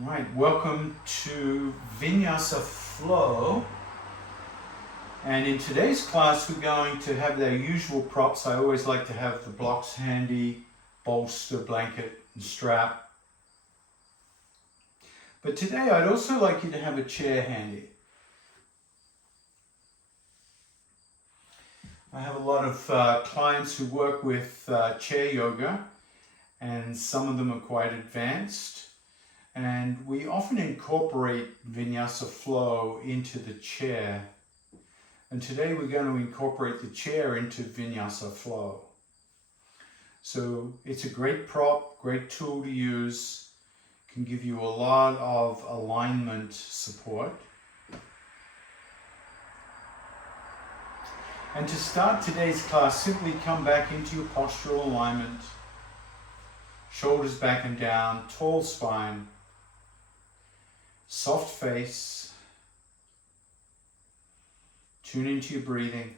Right, welcome to Vinyasa Flow. And in today's class, we're going to have their usual props. I always like to have the blocks handy, bolster, blanket, and strap. But today, I'd also like you to have a chair handy. I have a lot of clients who work with chair yoga, and some of them are quite advanced. And we often incorporate Vinyasa Flow into the chair. And today we're going to incorporate the chair into Vinyasa Flow. So it's a great prop, great tool to use. Can give you a lot of alignment support. And to start today's class, simply come back into your postural alignment. Shoulders back and down, tall spine. Soft face. Tune into your breathing.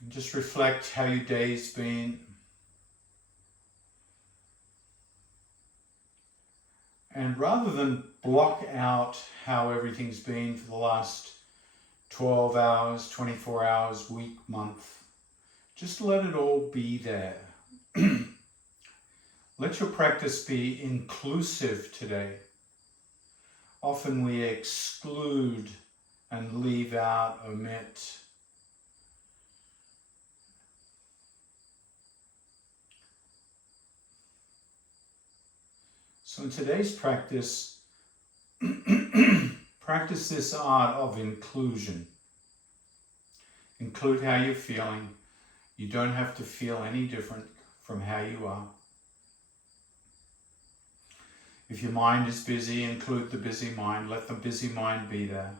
And just reflect how your day's been. And rather than block out how everything's been for the last 12 hours, 24 hours, week, month, just let it all be there. Let your practice be inclusive today. Often we exclude and leave out, omit. So in today's practice, practice this art of inclusion. Include how you're feeling. You don't have to feel any different from how you are. If your mind is busy, include the busy mind. Let the busy mind be there.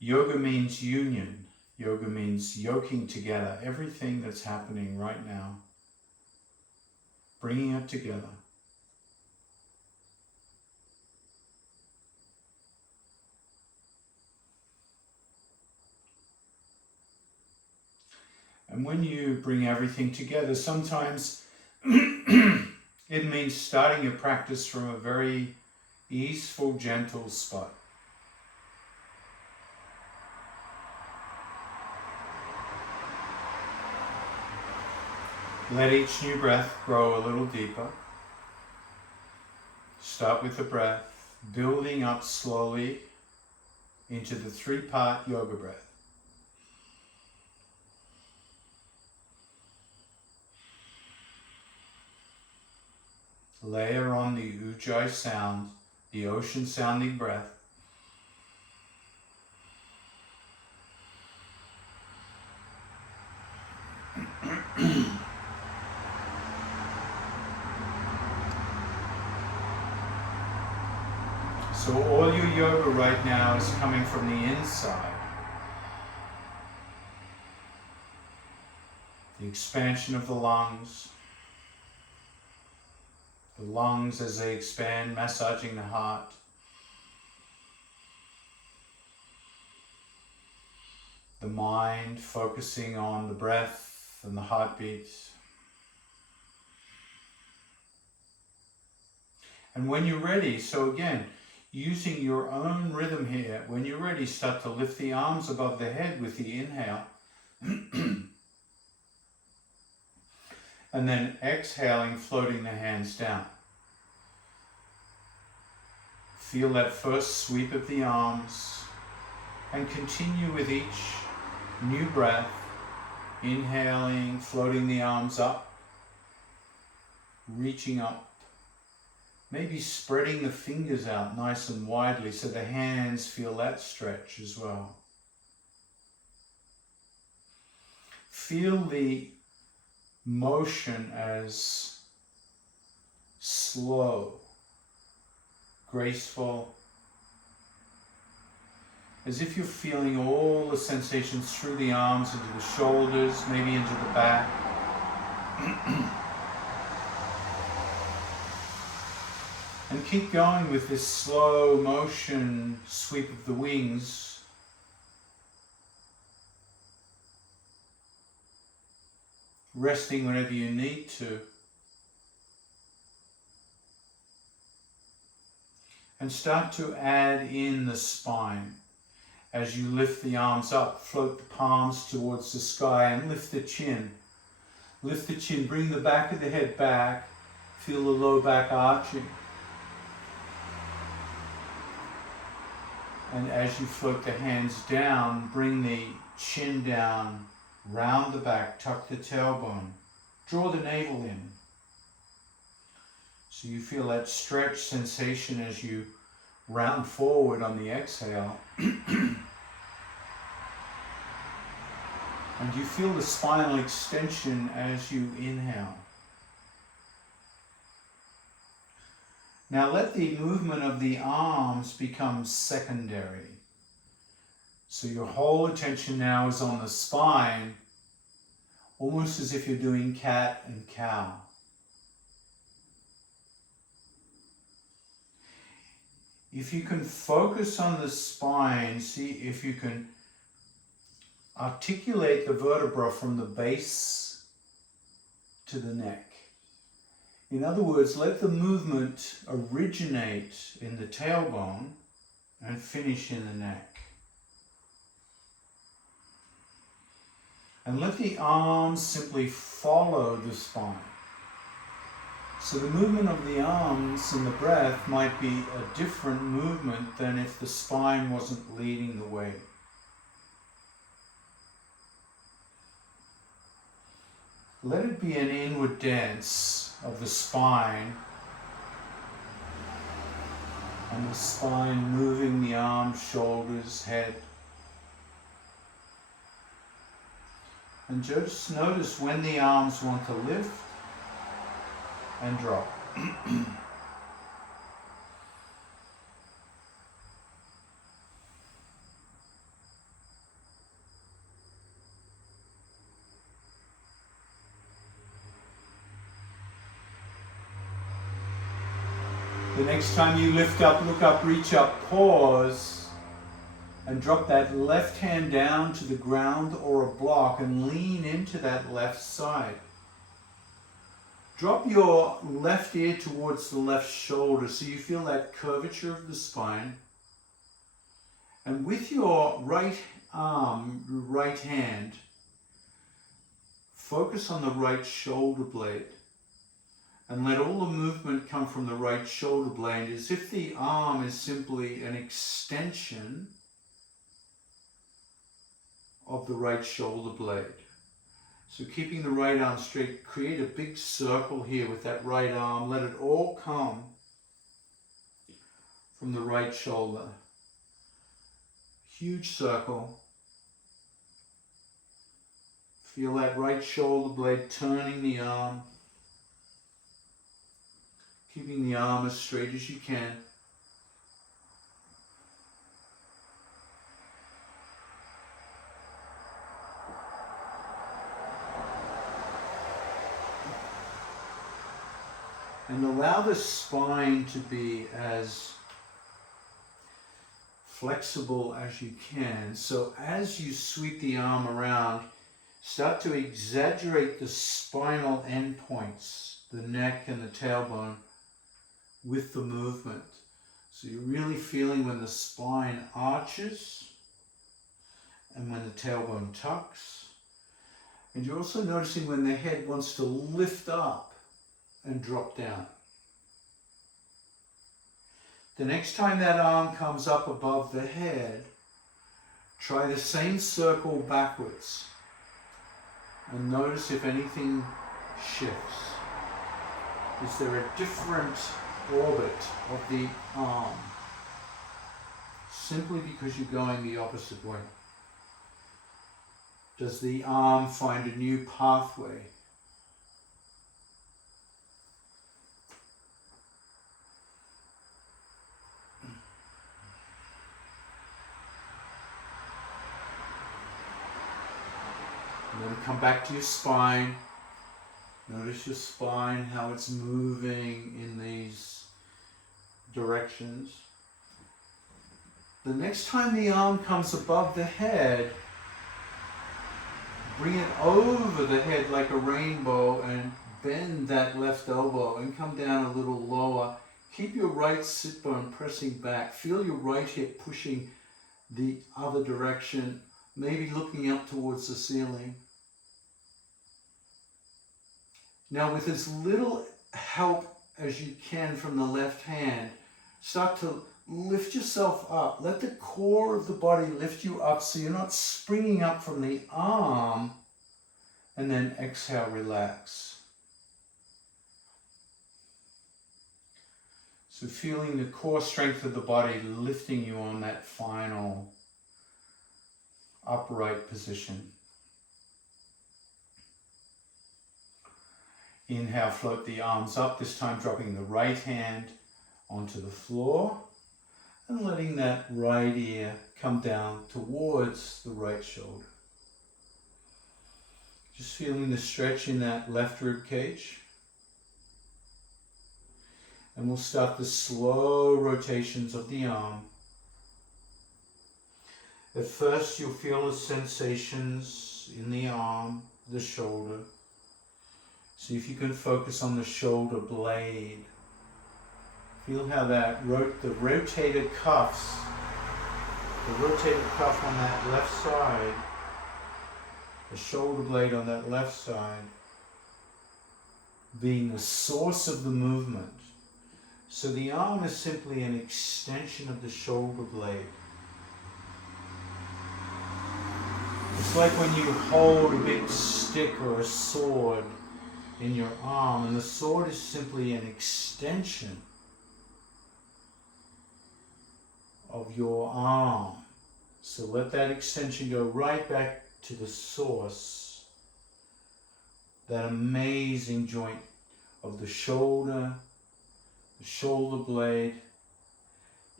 Yoga means union. Yoga means yoking together everything that's happening right now. Bringing it together. And when you bring everything together, sometimes it means starting your practice from a very easeful, gentle spot. Let each new breath grow a little deeper. Start with the breath, building up slowly into the three-part yoga breath. Layer on the ujjayi sound, the ocean sounding breath. So all your yoga right now is coming from the inside. The expansion of the lungs. The lungs as they expand, massaging the heart. The mind focusing on the breath and the heartbeat. And when you're ready, so again, using your own rhythm here, when you're ready, start to lift the arms above the head with the inhale. And then exhaling, floating the hands down. Feel that first sweep of the arms and continue with each new breath, inhaling, floating the arms up, reaching up, maybe spreading the fingers out nice and widely so the hands feel that stretch as well. Feel the motion as slow, graceful, as if you're feeling all the sensations through the arms, into the shoulders, maybe into the back. And keep going with this slow motion, sweep of the wings. resting whenever you need to. And start to add in the spine. As you lift the arms up, float the palms towards the sky and lift the chin. Lift the chin, bring the back of the head back. Feel the low back arching. And as you float the hands down, bring the chin down, round the back, tuck the tailbone. Draw the navel in. So you feel that stretch sensation as you round forward on the exhale. And you feel the spinal extension as you inhale. Now let the movement of the arms become secondary. So your whole attention now is on the spine, almost as if you're doing cat and cow. If you can focus on the spine, see if you can articulate the vertebra from the base to the neck. In other words, let the movement originate in the tailbone and finish in the neck. And let the arms simply follow the spine. So the movement of the arms and the breath might be a different movement than if the spine wasn't leading the way. Let it be an inward dance of the spine, and the spine moving the arms, shoulders, head. And just notice when the arms want to lift and drop. The next time you lift up, look up, reach up, pause, and drop that left hand down to the ground or a block and lean into that left side. Drop your left ear towards the left shoulder so you feel that curvature of the spine. And with your right arm, right hand, focus on the right shoulder blade. And let all the movement come from the right shoulder blade as if the arm is simply an extension of the right shoulder blade. So keeping the right arm straight, create a big circle here with that right arm. Let it all come from the right shoulder. Huge circle. Feel that right shoulder blade turning the arm. Keeping the arm as straight as you can. And allow the spine to be as flexible as you can. So as you sweep the arm around, start to exaggerate the spinal endpoints, the neck and the tailbone, with the movement. So you're really feeling when the spine arches and when the tailbone tucks. And you're also noticing when the head wants to lift up and drop down. The next time that arm comes up above the head, try the same circle backwards and notice if anything shifts. Is there a different orbit of the arm? Simply because you're going the opposite way. Does the arm find a new pathway? And then come back to your spine. Notice your spine, how it's moving in these directions. The next time the arm comes above the head, Bring it over the head like a rainbow and bend that left elbow and come down a little lower. Keep your right sit bone pressing back. Feel your right hip pushing the other direction, maybe looking up towards the ceiling. Now, with as little help as you can from the left hand, start to lift yourself up. Let the core of the body lift you up so you're not springing up from the arm, and then exhale, relax. So feeling the core strength of the body lifting you on that final upright position. Inhale, float the arms up, this time dropping the right hand onto the floor and letting that right ear come down towards the right shoulder. Just feeling the stretch in that left rib cage. And we'll start the slow rotations of the arm. At first you'll feel the sensations in the arm, the shoulder. See if you can focus on the shoulder blade. Feel how that the rotated cuff on that left side, the shoulder blade on that left side, being the source of the movement. So the arm is simply an extension of the shoulder blade. It's like when you hold a big stick or a sword in your arm, and the sword is simply an extension of your arm. So let that extension go right back to the source, that amazing joint of the shoulder blade.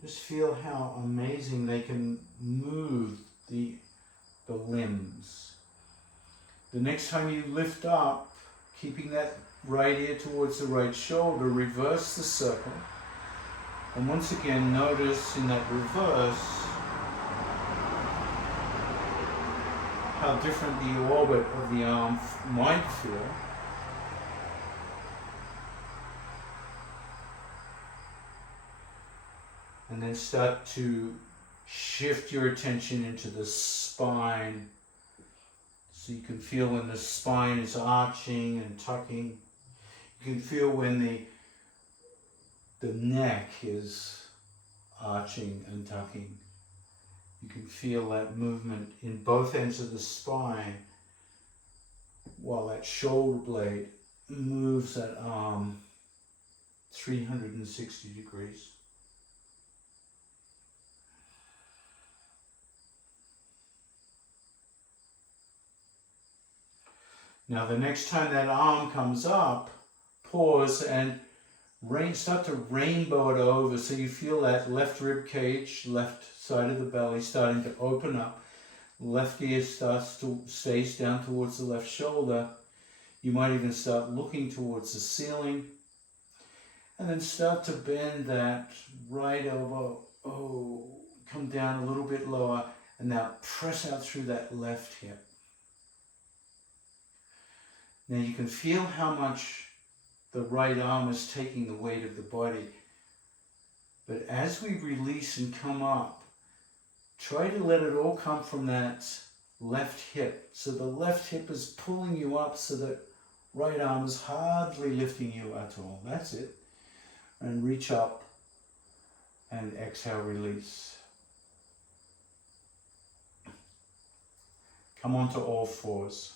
Just feel how amazing they can move the limbs. The next time you lift up, keeping that right ear towards the right shoulder, reverse the circle. And once again, notice in that reverse how different the orbit of the arm might feel. And then start to shift your attention into the spine. So you can feel when the spine is arching and tucking. You can feel when the neck is arching and tucking. You can feel that movement in both ends of the spine while that shoulder blade moves that arm 360 degrees. Now the next time that arm comes up, pause and start to rainbow it over so you feel that left rib cage, left side of the belly starting to open up. Left ear stays down towards the left shoulder. You might even start looking towards the ceiling. And then start to bend that right elbow. Come down a little bit lower and now press out through that left hip. Now you can feel how much the right arm is taking the weight of the body. But as we release and come up, try to let it all come from that left hip. So the left hip is pulling you up so that right arm is hardly lifting you at all. That's it. And reach up and exhale, release. Come onto all fours.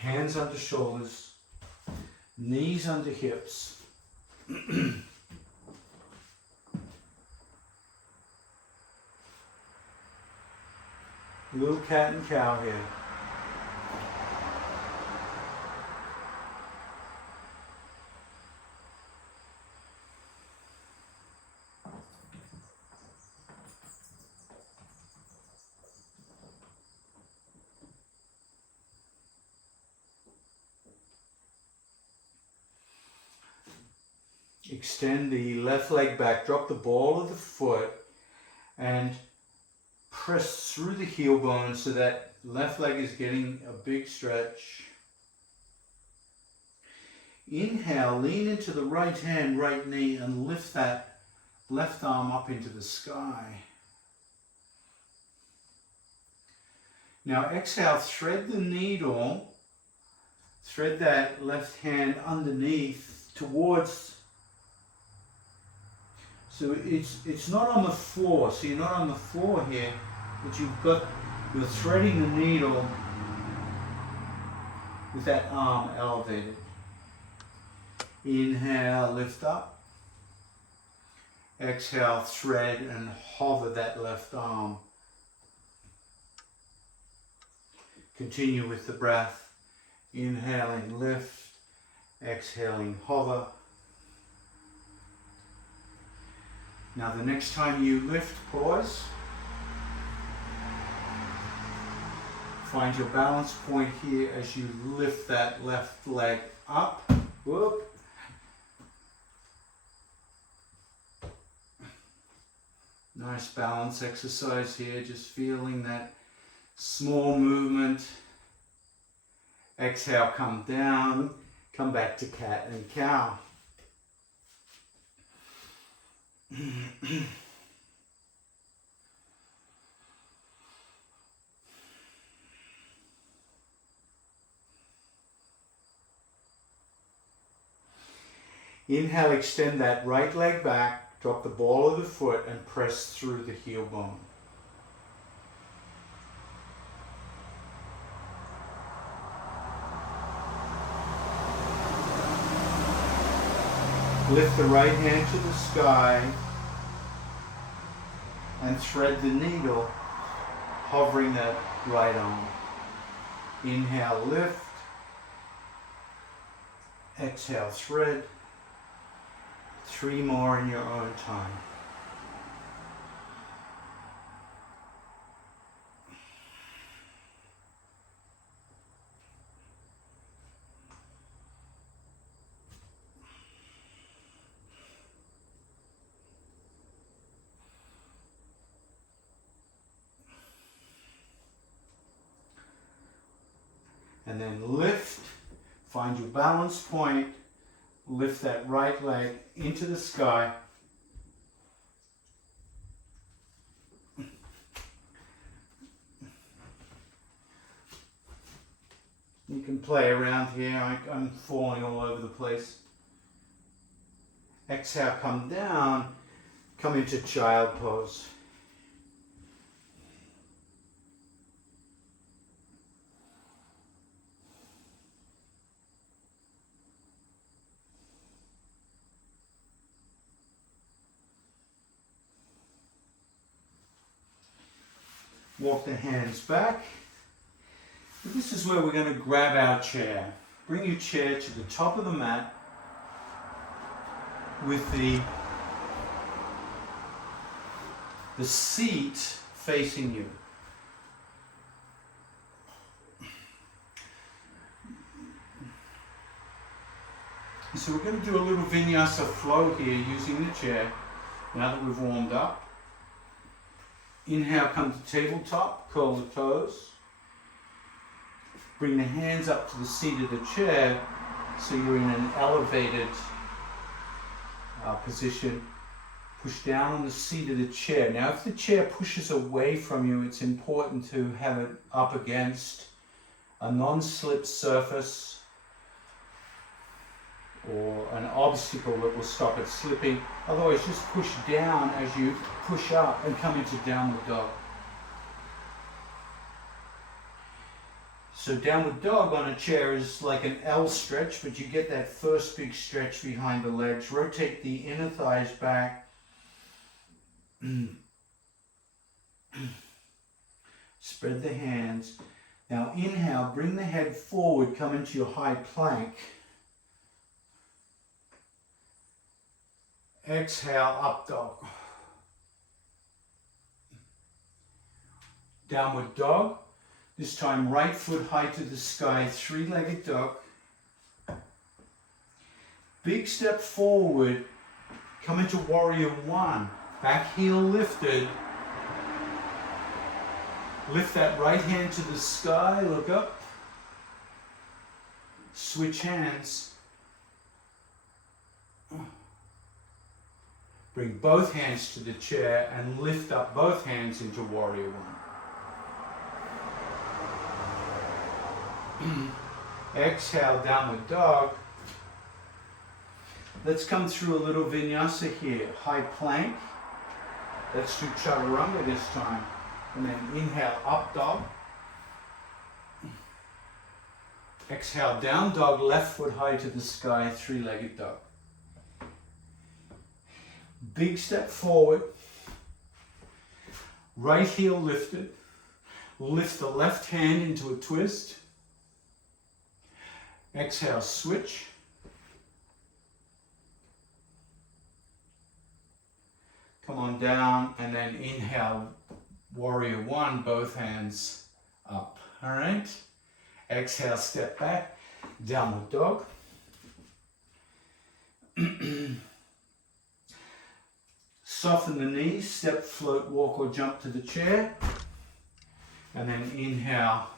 Hands under shoulders, knees under hips. Little cat and cow here. Extend the left leg back, drop the ball of the foot, and Press through the heel bone so that left leg is getting a big stretch. Inhale, lean into the right hand, right knee, and lift that left arm up into the sky. Now exhale, thread the needle, thread that left hand underneath towards, so it's not on the floor, so you're not on the floor here, but you're threading the needle with that arm elevated. Inhale, lift up. Exhale, thread and hover that left arm. Continue with the breath. Inhaling, lift. Exhaling, hover. Now the next time you lift, pause. Find your balance point here as you lift that left leg up. Whoop. Nice balance exercise here, just feeling that small movement. Exhale, come down, come back to cat and cow. Inhale, extend that right leg back, drop the ball of the foot and press through the heel bone. Lift the right hand to the sky and thread the needle, hovering that right arm. Inhale, lift. Exhale, thread. 3 more in your own time. And then lift, find your balance point, lift that right leg into the sky. You can play around here, I'm falling all over the place. Exhale, come down, come into child pose. Walk the hands back. This is where we're going to grab our chair. Bring your chair to the top of the mat with the seat facing you. So we're going to do a little Vinyasa Flow here using the chair now that we've warmed up. Inhale, come to tabletop, curl the toes. Bring the hands up to the seat of the chair so you're in an elevated position. Push down on the seat of the chair. Now if the chair pushes away from you, it's important to have it up against a non-slip surface or an obstacle that will stop it slipping. Otherwise, just push down as you push up and come into downward dog. So downward dog on a chair is like an L stretch, but you get that first big stretch behind the legs. Rotate the inner thighs back. Spread the hands. Now inhale, bring the head forward, come into your high plank. Exhale, up dog. Downward dog. This time right foot high to the sky, 3-legged dog. Big step forward, come into warrior 1. Back heel lifted. Lift that right hand to the sky, look up. Switch hands. Bring both hands to the chair and lift up both hands into Warrior One. Exhale, Downward Dog. Let's come through a little Vinyasa here. High plank. Let's do Chaturanga this time. And then inhale, Up Dog. Exhale, Down Dog, left foot high to the sky, three-legged dog. Big step forward. Right heel lifted. Lift the left hand into a twist. Exhale, switch. Come on down and then inhale, Warrior One, both hands up. All right? Exhale, step back, Downward Dog. Soften the knees, step, float, walk or jump to the chair. And then inhale,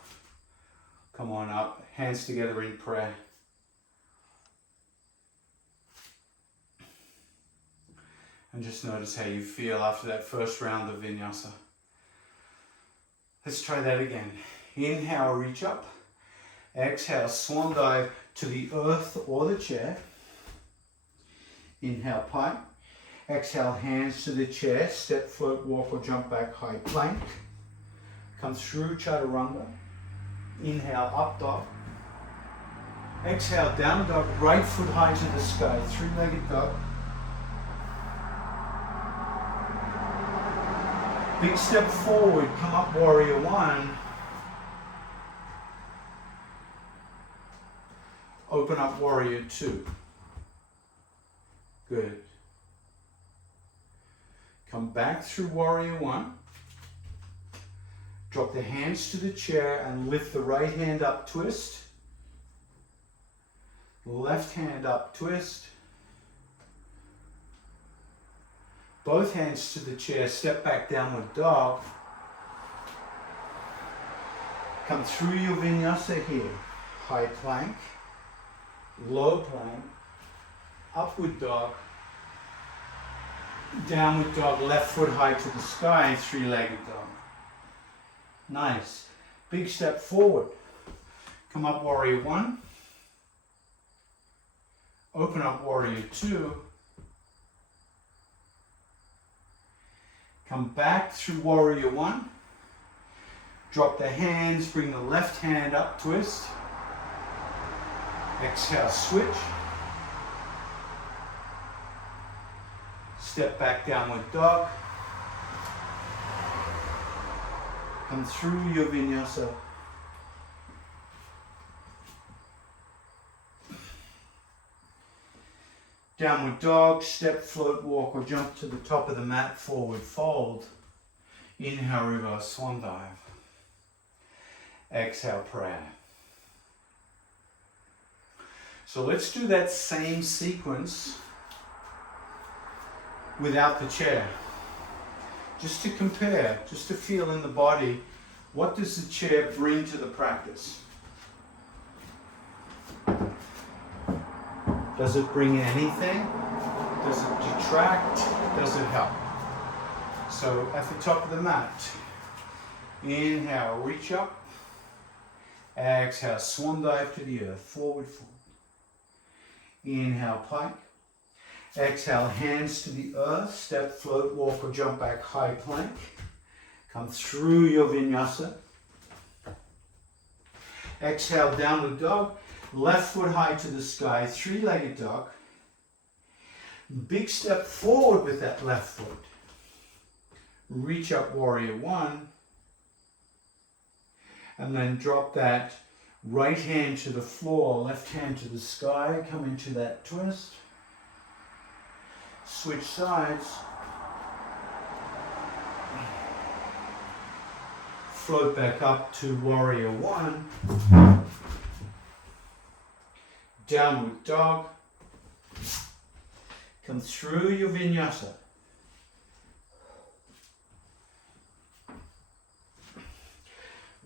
come on up, hands together in prayer. And just notice how you feel after that first round of Vinyasa. Let's try that again. Inhale, reach up. Exhale, swan dive to the earth or the chair. Inhale, pike. Exhale, hands to the chair. Step, float, walk or jump back, high plank. Come through Chaturanga. Inhale, Up Dog. Exhale, Down Dog, right foot high to the sky, three-legged dog. Big step forward, come up, Warrior One. Open up, Warrior Two. Good. Come back through Warrior One. Drop the hands to the chair and lift the right hand up, twist. Left hand up, twist. Both hands to the chair, step back, Downward Dog. Come through your Vinyasa here. High plank, low plank, Upward Dog, Downward Dog, left foot high to the sky, three-legged dog. Nice. Big step forward. Come up, Warrior One. Open up, Warrior Two. Come back through Warrior One. Drop the hands, bring the left hand up, twist. Exhale, switch. Step back, Downward Dog. Come through your Vinyasa. Downward Dog, step, float, walk or jump to the top of the mat, forward fold. Inhale, reverse swan dive. Exhale, prayer. So let's do that same sequence without the chair. Just to compare, just to feel in the body, what does the chair bring to the practice? Does it bring anything? Does it detract? Does it help? So at the top of the mat, inhale, reach up. Exhale, swan dive to the earth, forward fold. Inhale, pike. Exhale, hands to the earth, step, float, walk or jump back, high plank. Come through your Vinyasa. Exhale, Downward Dog. Left foot high to the sky, three-legged dog. Big step forward with that left foot. Reach up, Warrior One. And then drop that right hand to the floor, left hand to the sky. Come into that twist. Switch sides. Float back up to Warrior One. Downward Dog. Come through your Vinyasa.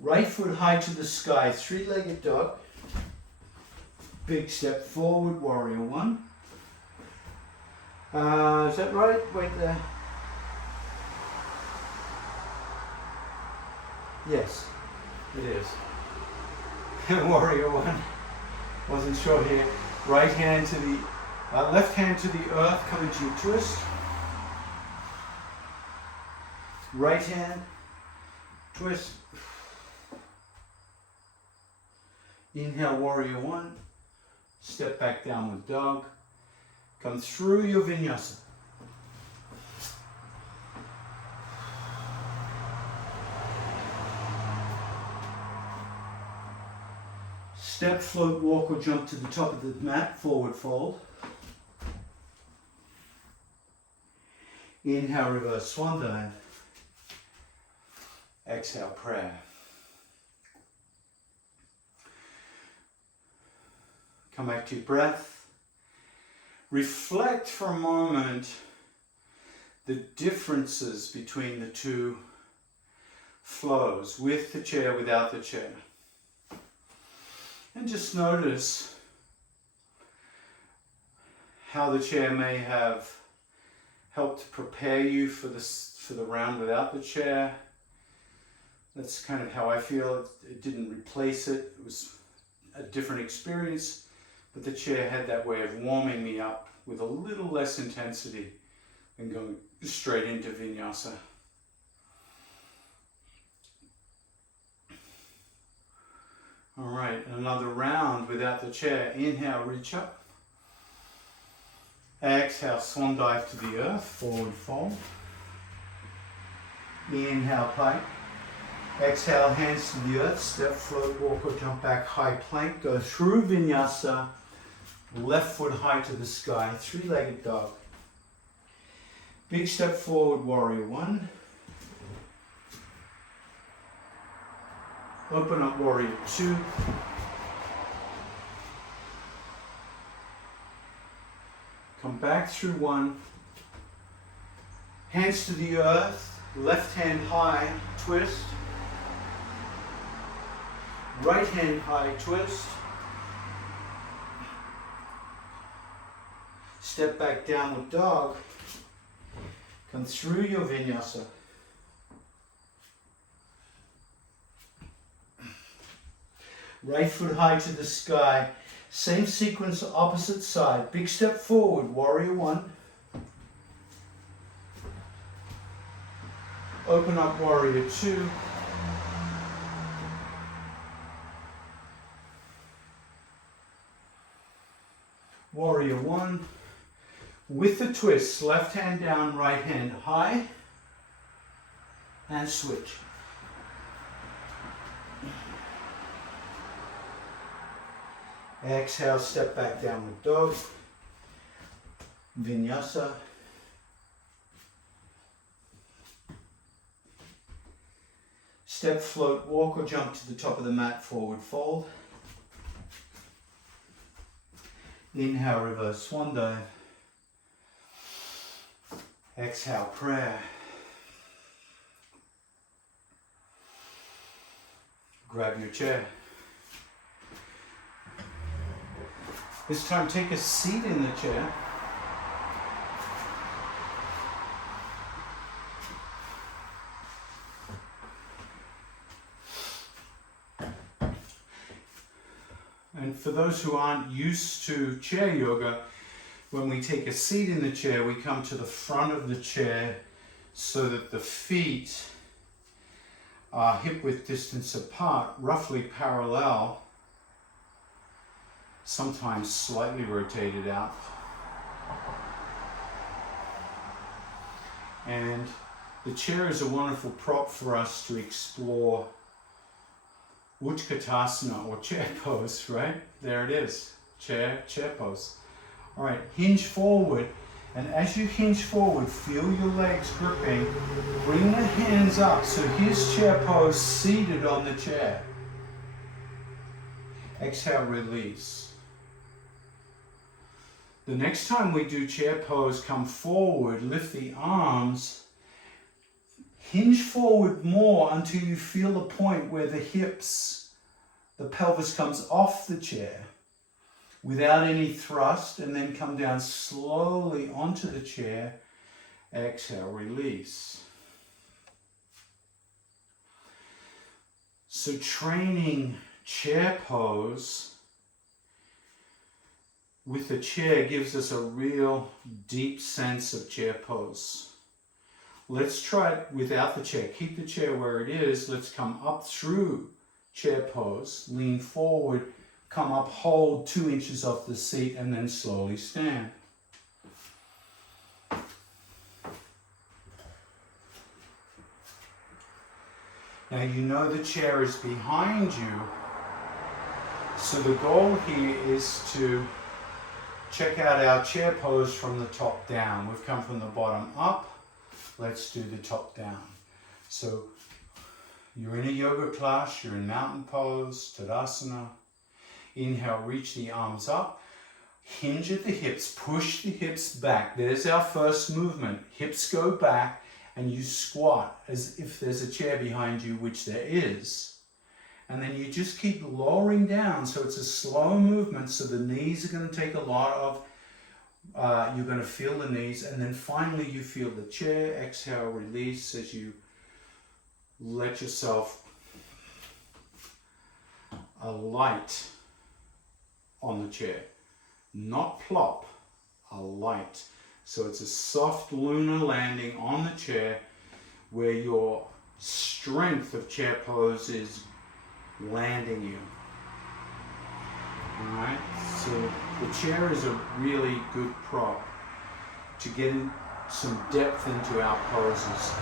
Right foot high to the sky, three-legged dog. Big step forward, warrior one. Is that right? Wait there. Yes, it is. Warrior one. Wasn't sure here. Right hand to the, left hand to the earth, coming to your twist. Right hand, twist. Inhale, warrior one. Step back, downward dog. Come through your vinyasa. Step, float, walk or jump to the top of the mat, forward fold. Inhale, reverse swan dive. Exhale, prayer. Come back to your breath. Reflect for a moment the differences between the two flows, with the chair, without the chair. And just notice how the chair may have helped prepare you for the round without the chair. That's kind of how I feel. It didn't replace it. It was a different experience, but the chair had that way of warming me up with a little less intensity than going straight into vinyasa. All right, another round without the chair. Inhale, reach up. Exhale, swan dive to the earth, forward fold. Inhale, plank. Exhale, hands to the earth, step, float, walk or jump back, high plank. Go through vinyasa, left foot high to the sky, three-legged dog. Big step forward, warrior one. Open up, warrior two. Come back through one. Hands to the earth, left hand high, twist. Right hand high, twist. Step back, downward dog. Come through your vinyasa. Right foot high to the sky. Same sequence, opposite side. Big step forward, warrior one. Open up, warrior two. Warrior one. With the twist, left hand down, right hand high. And switch. Exhale, step back, downward dog. Vinyasa. Step, float, walk or jump to the top of the mat, forward fold. Inhale, reverse swan dive. Exhale, prayer. Grab your chair. This time take a seat in the chair. And for those who aren't used to chair yoga, when we take a seat in the chair, we come to the front of the chair so that the feet are hip-width distance apart, roughly parallel, sometimes slightly rotated out. And the chair is a wonderful prop for us to explore Utkatasana, or chair pose, right? There it is, chair pose. All right, hinge forward, and as you hinge forward, feel your legs gripping. Bring the hands up, so here's chair pose, seated on the chair. Exhale, release. The next time we do chair pose, come forward, lift the arms, Hinge forward more until you feel the point where the hips, the pelvis comes off the chair without any thrust, and then come down slowly onto the chair. Exhale, release. So training chair pose with the chair gives us a real deep sense of chair pose. Let's try it without the chair. Keep the chair where it is. Let's come up through chair pose, lean forward, come up, hold 2 inches off the seat, and then slowly stand. Now you know the chair is behind you, so the goal here is to check out our chair pose from the top down. We've come from the bottom up. Let's do the top down. So you're in a yoga class, you're in mountain pose, Tadasana. Inhale, reach the arms up. Hinge at the hips, push the hips back. There's our first movement. Hips go back and you squat as if there's a chair behind you, which there is. And then you just keep lowering down. So it's a slow movement. So the knees are going to take a lot of, you're going to feel the knees. And then finally you feel the chair. Exhale, release as you let yourself alight on the chair. Not plop, alight. So it's a soft lunar landing on the chair where your strength of chair pose is landing you. Alright, so the chair is a really good prop to get some depth into our poses.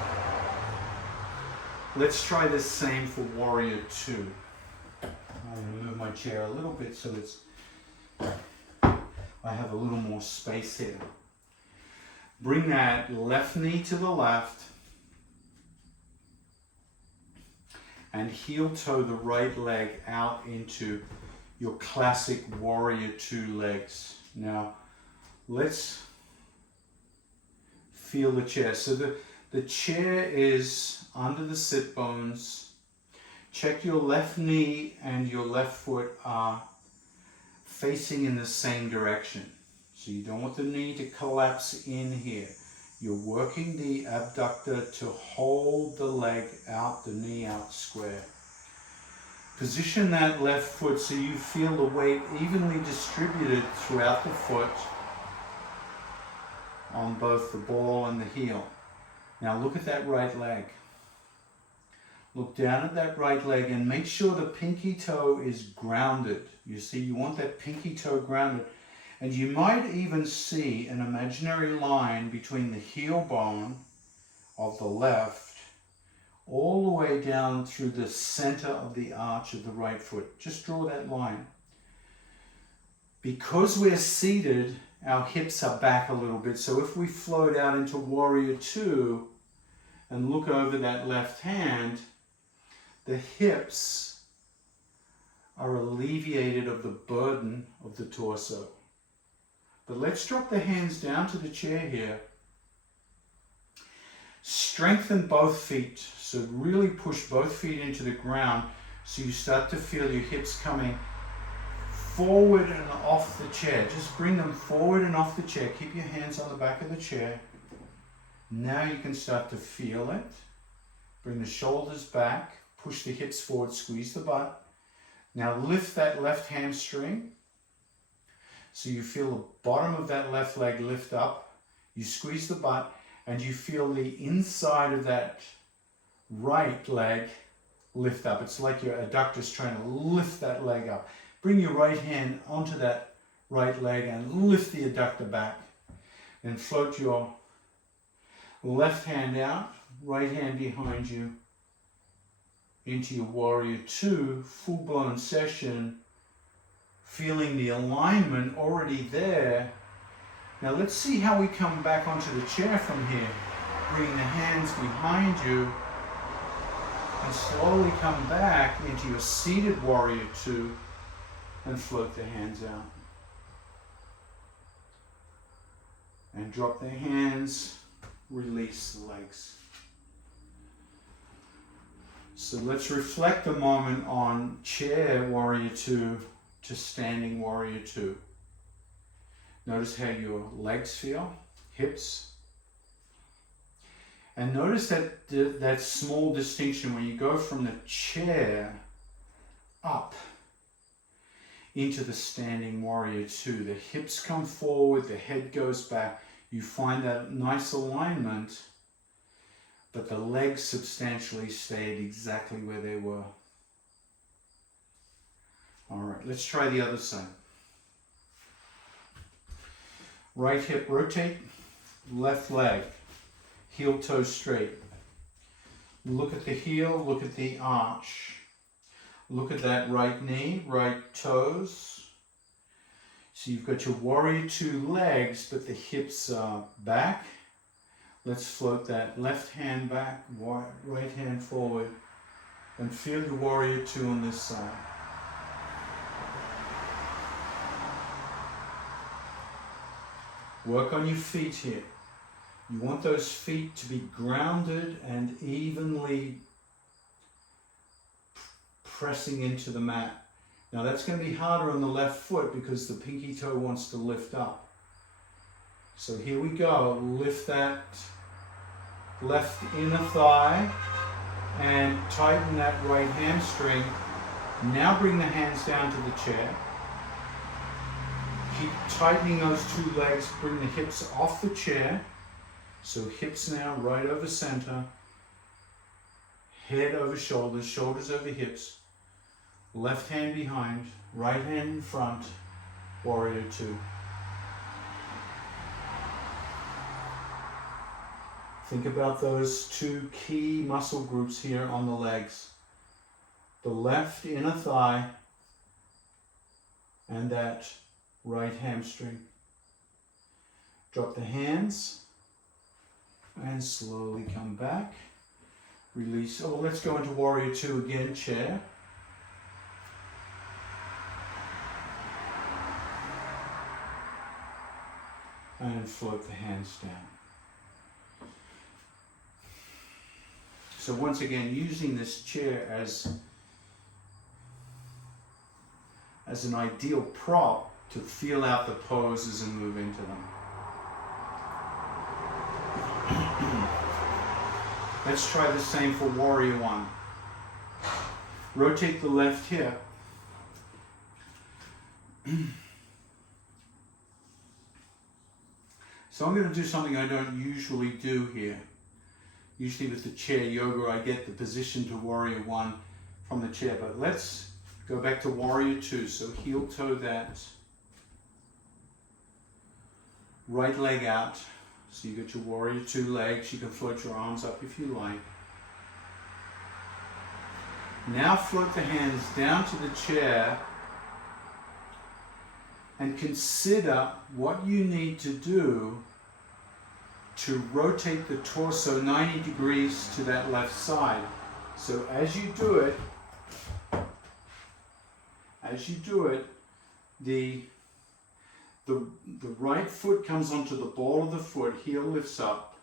Let's try the same for Warrior 2. I'm going to move my chair a little bit so I have a little more space here. Bring that left knee to the left and heel toe the right leg out into your classic Warrior 2 legs. Now, let's feel the chair. So the chair is under the sit bones. Check your left knee and your left foot are facing in the same direction. So you don't want the knee to collapse in here. You're working the abductor to hold the leg out, the knee out square. Position that left foot so you feel the weight evenly distributed throughout the foot on both the ball and the heel. Now look at that right leg. Look down at that right leg and make sure the pinky toe is grounded. You see, you want that pinky toe grounded. And you might even see an imaginary line between the heel bone of the left all the way down through the center of the arch of the right foot. Just draw that line. Because we're seated, our hips are back a little bit. So if we float out into Warrior 2 and look over that left hand, the hips are alleviated of the burden of the torso. But let's drop the hands down to the chair here. Strengthen both feet. So really push both feet into the ground so you start to feel your hips coming forward and off the chair. Just bring them forward and off the chair. Keep your hands on the back of the chair. Now you can start to feel it. Bring the shoulders back. Push the hips forward. Squeeze the butt. Now lift that left hamstring. So you feel the bottom of that left leg lift up. You squeeze the butt and you feel the inside of that right leg lift up. It's like your adductor's trying to lift that leg up. Bring your right hand onto that right leg and lift the adductor back. Then float your left hand out, right hand behind you into your Warrior 2, full-blown session. Feeling the alignment already there. Now let's see how we come back onto the chair from here. Bring the hands behind you and slowly come back into your seated Warrior 2 and float the hands out. And drop the hands, release the legs. So let's reflect a moment on chair warrior two to standing warrior two. Notice how your legs feel, hips. And notice that small distinction when you go from the chair up into the standing warrior two. The hips come forward, the head goes back. You find that nice alignment, but the legs substantially stayed exactly where they were. All right, let's try the other side. Right hip rotate, left leg, heel toe straight. Look at the heel, look at the arch. Look at that right knee, right toes. So you've got your warrior two legs, but the hips are back. Let's float that left hand back, right hand forward, and feel your warrior two on this side. Work on your feet here. You want those feet to be grounded and evenly pressing into the mat. Now that's going to be harder on the left foot because the pinky toe wants to lift up. So here we go. Lift that left inner thigh and tighten that right hamstring. Now bring the hands down to the chair. Keep tightening those two legs. Bring the hips off the chair. So hips now right over center. Head over shoulders, shoulders over hips. Left hand behind, right hand in front, warrior two. Think about those two key muscle groups here on the legs. The left inner thigh and that right hamstring. Drop the hands and slowly come back. Release. Oh, let's go into warrior two again, chair. And float the hands down. So once again, using this chair as an ideal prop to feel out the poses and move into them. Let's try the same for warrior one. Rotate the left hip. So I'm going to do something I don't usually do here. Usually with the chair yoga, I get the position to warrior one from the chair. But let's go back to warrior two. So heel toe that right leg out. So you got your warrior two legs. You can float your arms up if you like. Now float the hands down to the chair and consider what you need to do to rotate the torso 90 degrees to that left side. So as you do it, the right foot comes onto the ball of the foot, heel lifts up.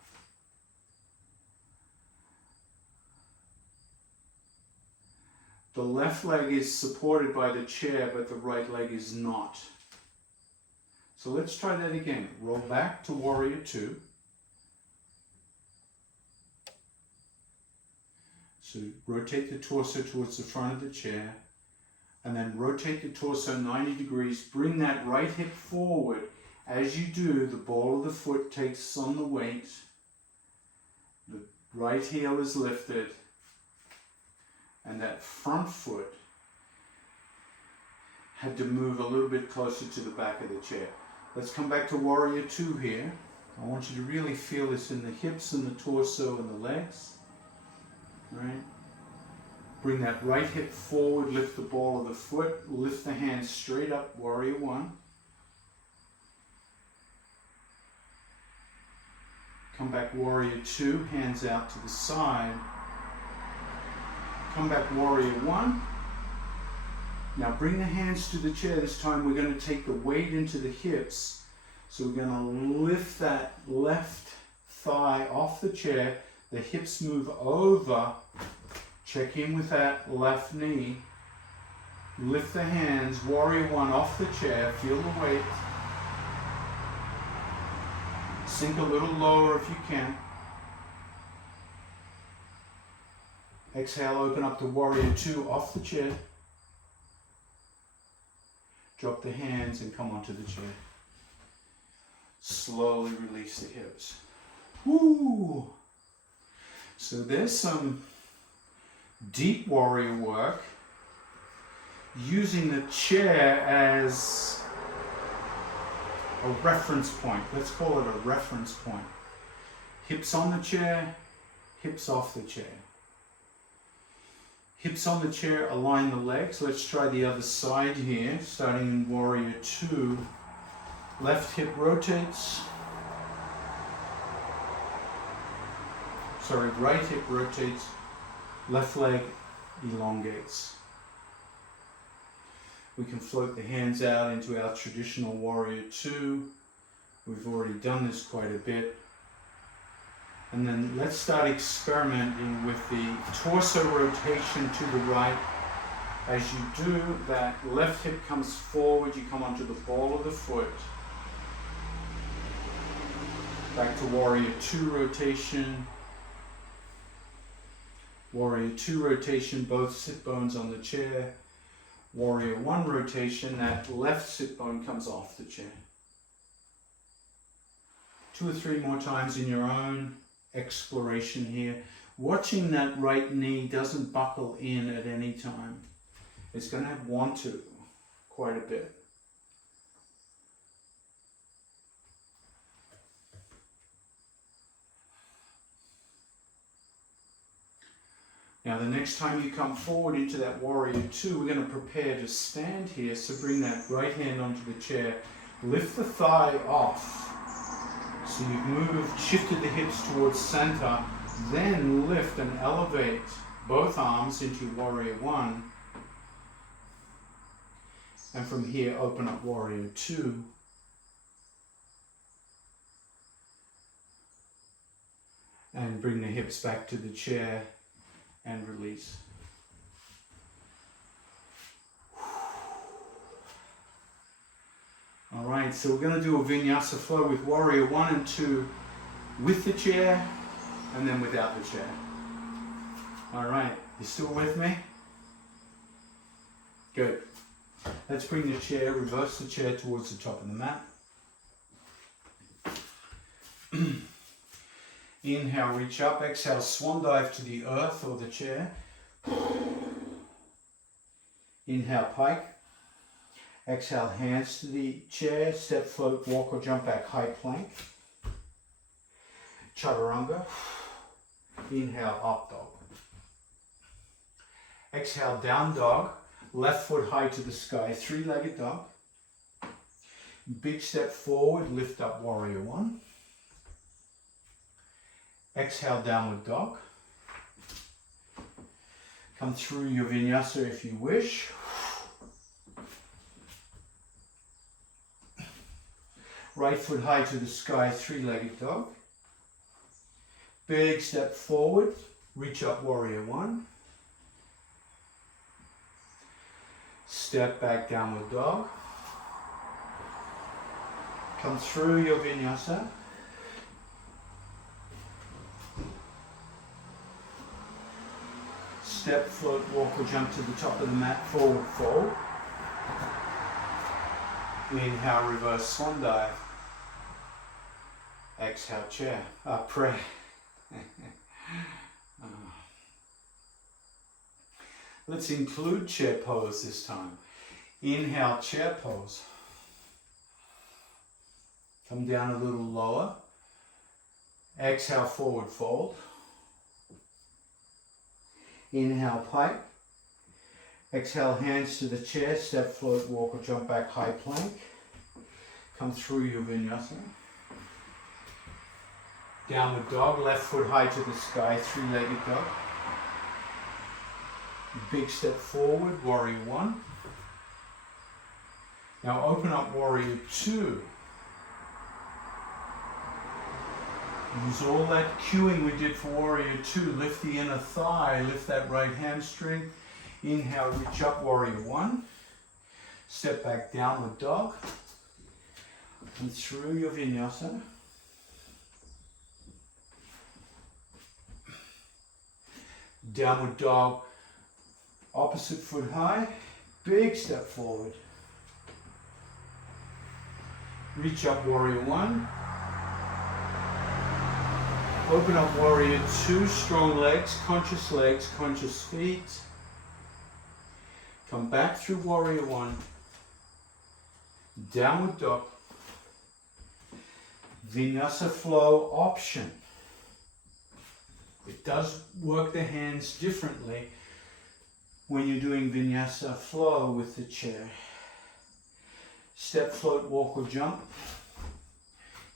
The left leg is supported by the chair, but the right leg is not. So let's try that again. Roll back to warrior two. So rotate the torso towards the front of the chair. And then rotate the torso 90 degrees. Bring that right hip forward. As you do, the ball of the foot takes on the weight. The right heel is lifted. And that front foot had to move a little bit closer to the back of the chair. Let's come back to warrior two here. I want you to really feel this in the hips and the torso and the legs. All right. Bring that right hip forward, lift the ball of the foot, lift the hands straight up, warrior one. Come back warrior two, hands out to the side. Come back warrior one. Now bring the hands to the chair. This time we're going to take the weight into the hips. So we're going to lift that left thigh off the chair. The hips move over. Check in with that left knee. Lift the hands, warrior one off the chair, feel the weight. Sink a little lower if you can. Exhale, open up to warrior two off the chair. Drop the hands and come onto the chair. Slowly release the hips. Woo! So there's some deep warrior work using the chair as a reference point. Let's call it a reference point. Hips on the chair, hips off the chair. Hips on the chair, align the legs. Let's try the other side here, starting in warrior two. Left hip rotates. Sorry, right hip rotates. Left leg elongates. We can float the hands out into our traditional warrior two. We've already done this quite a bit. And then let's start experimenting with the torso rotation to the right. As you do, that left hip comes forward, you come onto the ball of the foot. Back to warrior two rotation. Warrior two rotation, both sit bones on the chair. Warrior one rotation, that left sit bone comes off the chair. 2 or 3 more times in your own exploration here. Watching that right knee doesn't buckle in at any time. It's going to want to quite a bit. Now the next time you come forward into that warrior two, we're going to prepare to stand here. So bring that right hand onto the chair. Lift the thigh off. So you've moved, shifted the hips towards center. Then lift and elevate both arms into warrior one. And from here, open up warrior two. And bring the hips back to the chair. And release. All right, so we're going to do a Vinyasa Flow with warrior one and two with the chair and then without the chair. All right, you still with me? Good. Let's bring the chair, reverse the chair towards the top of the mat. Inhale, reach up. Exhale, swan dive to the earth or the chair. Inhale, pike. Exhale, hands to the chair. Step, float, walk or jump back, high plank. Chaturanga. Inhale, up dog. Exhale, down dog. Left foot high to the sky, three-legged dog. Big step forward, lift up warrior one. Exhale, downward dog. Come through your vinyasa if you wish. Right foot high to the sky, three-legged dog. Big step forward, reach up warrior one. Step back, downward dog. Come through your vinyasa. Step, float, walk or jump to the top of the mat, forward fold. Inhale, reverse swan dive. Exhale, chair, pray. Let's include chair pose this time. Inhale, chair pose. Come down a little lower. Exhale, forward fold. Inhale, pike. Exhale, hands to the chair. Step, float, walk or jump back, high plank. Come through your vinyasa. Downward dog, left foot high to the sky, three-legged dog. Big step forward, warrior one. Now open up warrior two. Use all that cueing we did for Warrior 2. Lift the inner thigh, lift that right hamstring. Inhale, reach up, Warrior 1. Step back, downward dog. And through your vinyasa. Downward dog, opposite foot high. Big step forward. Reach up, Warrior 1. Open up, Warrior 2. Strong legs, conscious feet. Come back through Warrior 1. Downward dog. Vinyasa Flow option. It does work the hands differently when you're doing Vinyasa Flow with the chair. Step, float, walk or jump.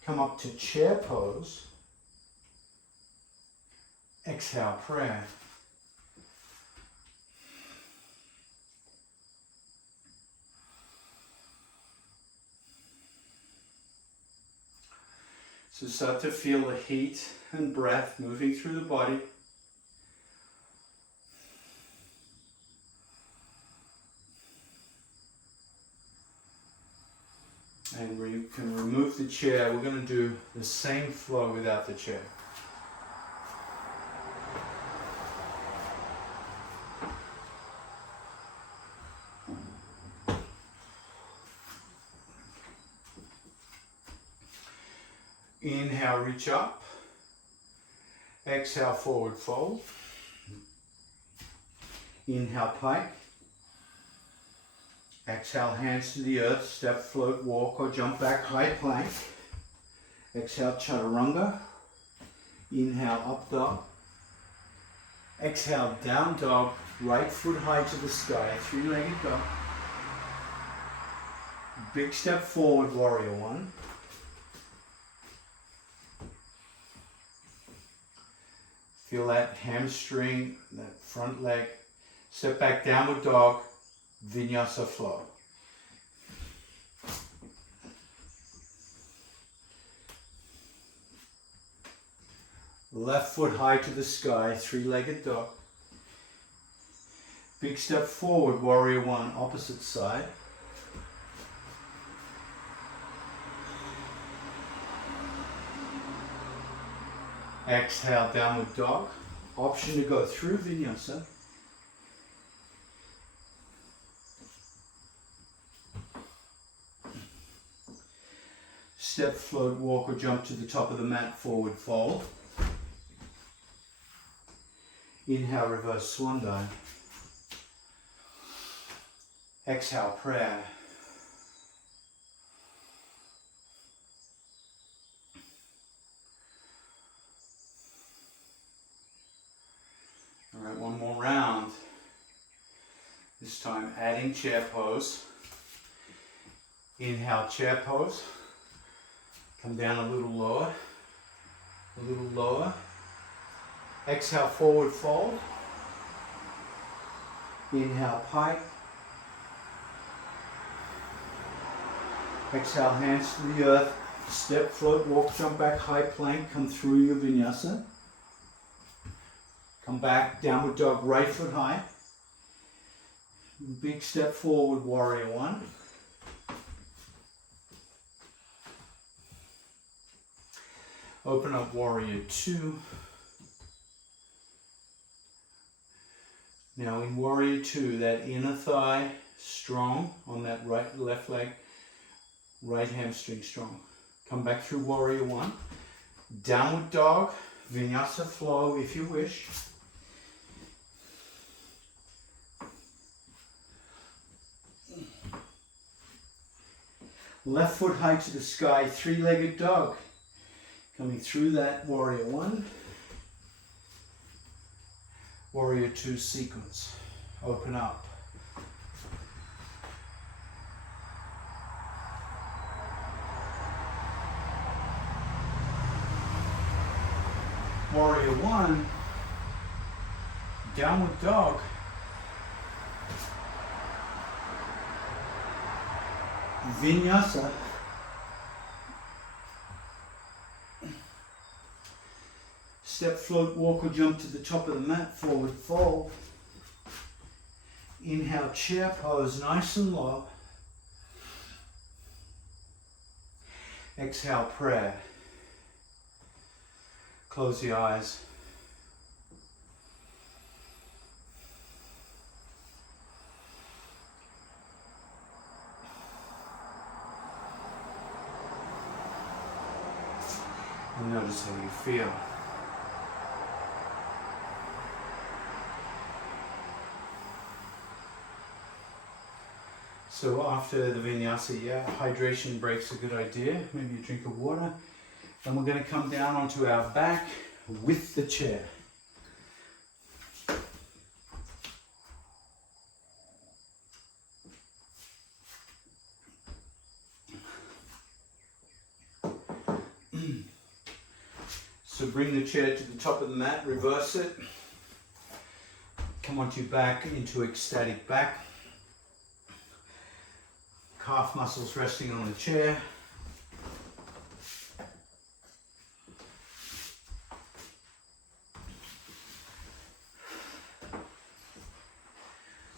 Come up to chair pose. Exhale, prayer. So start to feel the heat and breath moving through the body. And we can remove the chair. We're going to do the same flow without the chair. Inhale, reach up. Exhale, forward fold. Inhale, pike. Exhale, hands to the earth. Step, float, walk or jump back, high plank. Exhale, chaturanga. Inhale, up dog. Exhale, down dog. Right foot high to the sky, three-legged dog. Big step forward, Warrior 1. Feel that hamstring, that front leg. Step back, downward dog, Vinyasa Flow. Left foot high to the sky, three-legged dog. Big step forward, Warrior 1, opposite side. Exhale, downward dog. Option to go through Vinyasa. Step, float, walk or jump to the top of the mat, forward fold. Inhale, reverse swan dive. Exhale, prayer. All right, one more round. This time adding chair pose. Inhale, chair pose. Come down a little lower, a little lower. Exhale, forward fold. Inhale, pike. Exhale, hands to the earth. Step, float, walk, jump back, high plank. Come through your vinyasa. Come back, downward dog, right foot high. Big step forward, Warrior 1. Open up, Warrior 2. Now in Warrior 2, that inner thigh strong on that left leg, right hamstring strong. Come back through Warrior 1. Downward dog, Vinyasa Flow if you wish. Left foot high to the sky, three-legged dog. Coming through that Warrior 1. Warrior 2 sequence. Open up. Warrior 1. Downward dog. Vinyasa. Step, float, walk or jump to the top of the mat, forward fold. Inhale, chair pose, nice and low. Exhale, prayer. Close the eyes. And notice how you feel. So after the vinyasa, yeah, hydration break's a good idea. Maybe a drink of water. And we're going to come down onto our back with the chair. So bring the chair to the top of the mat, reverse it. Come onto your back into ecstatic back. Calf muscles resting on the chair.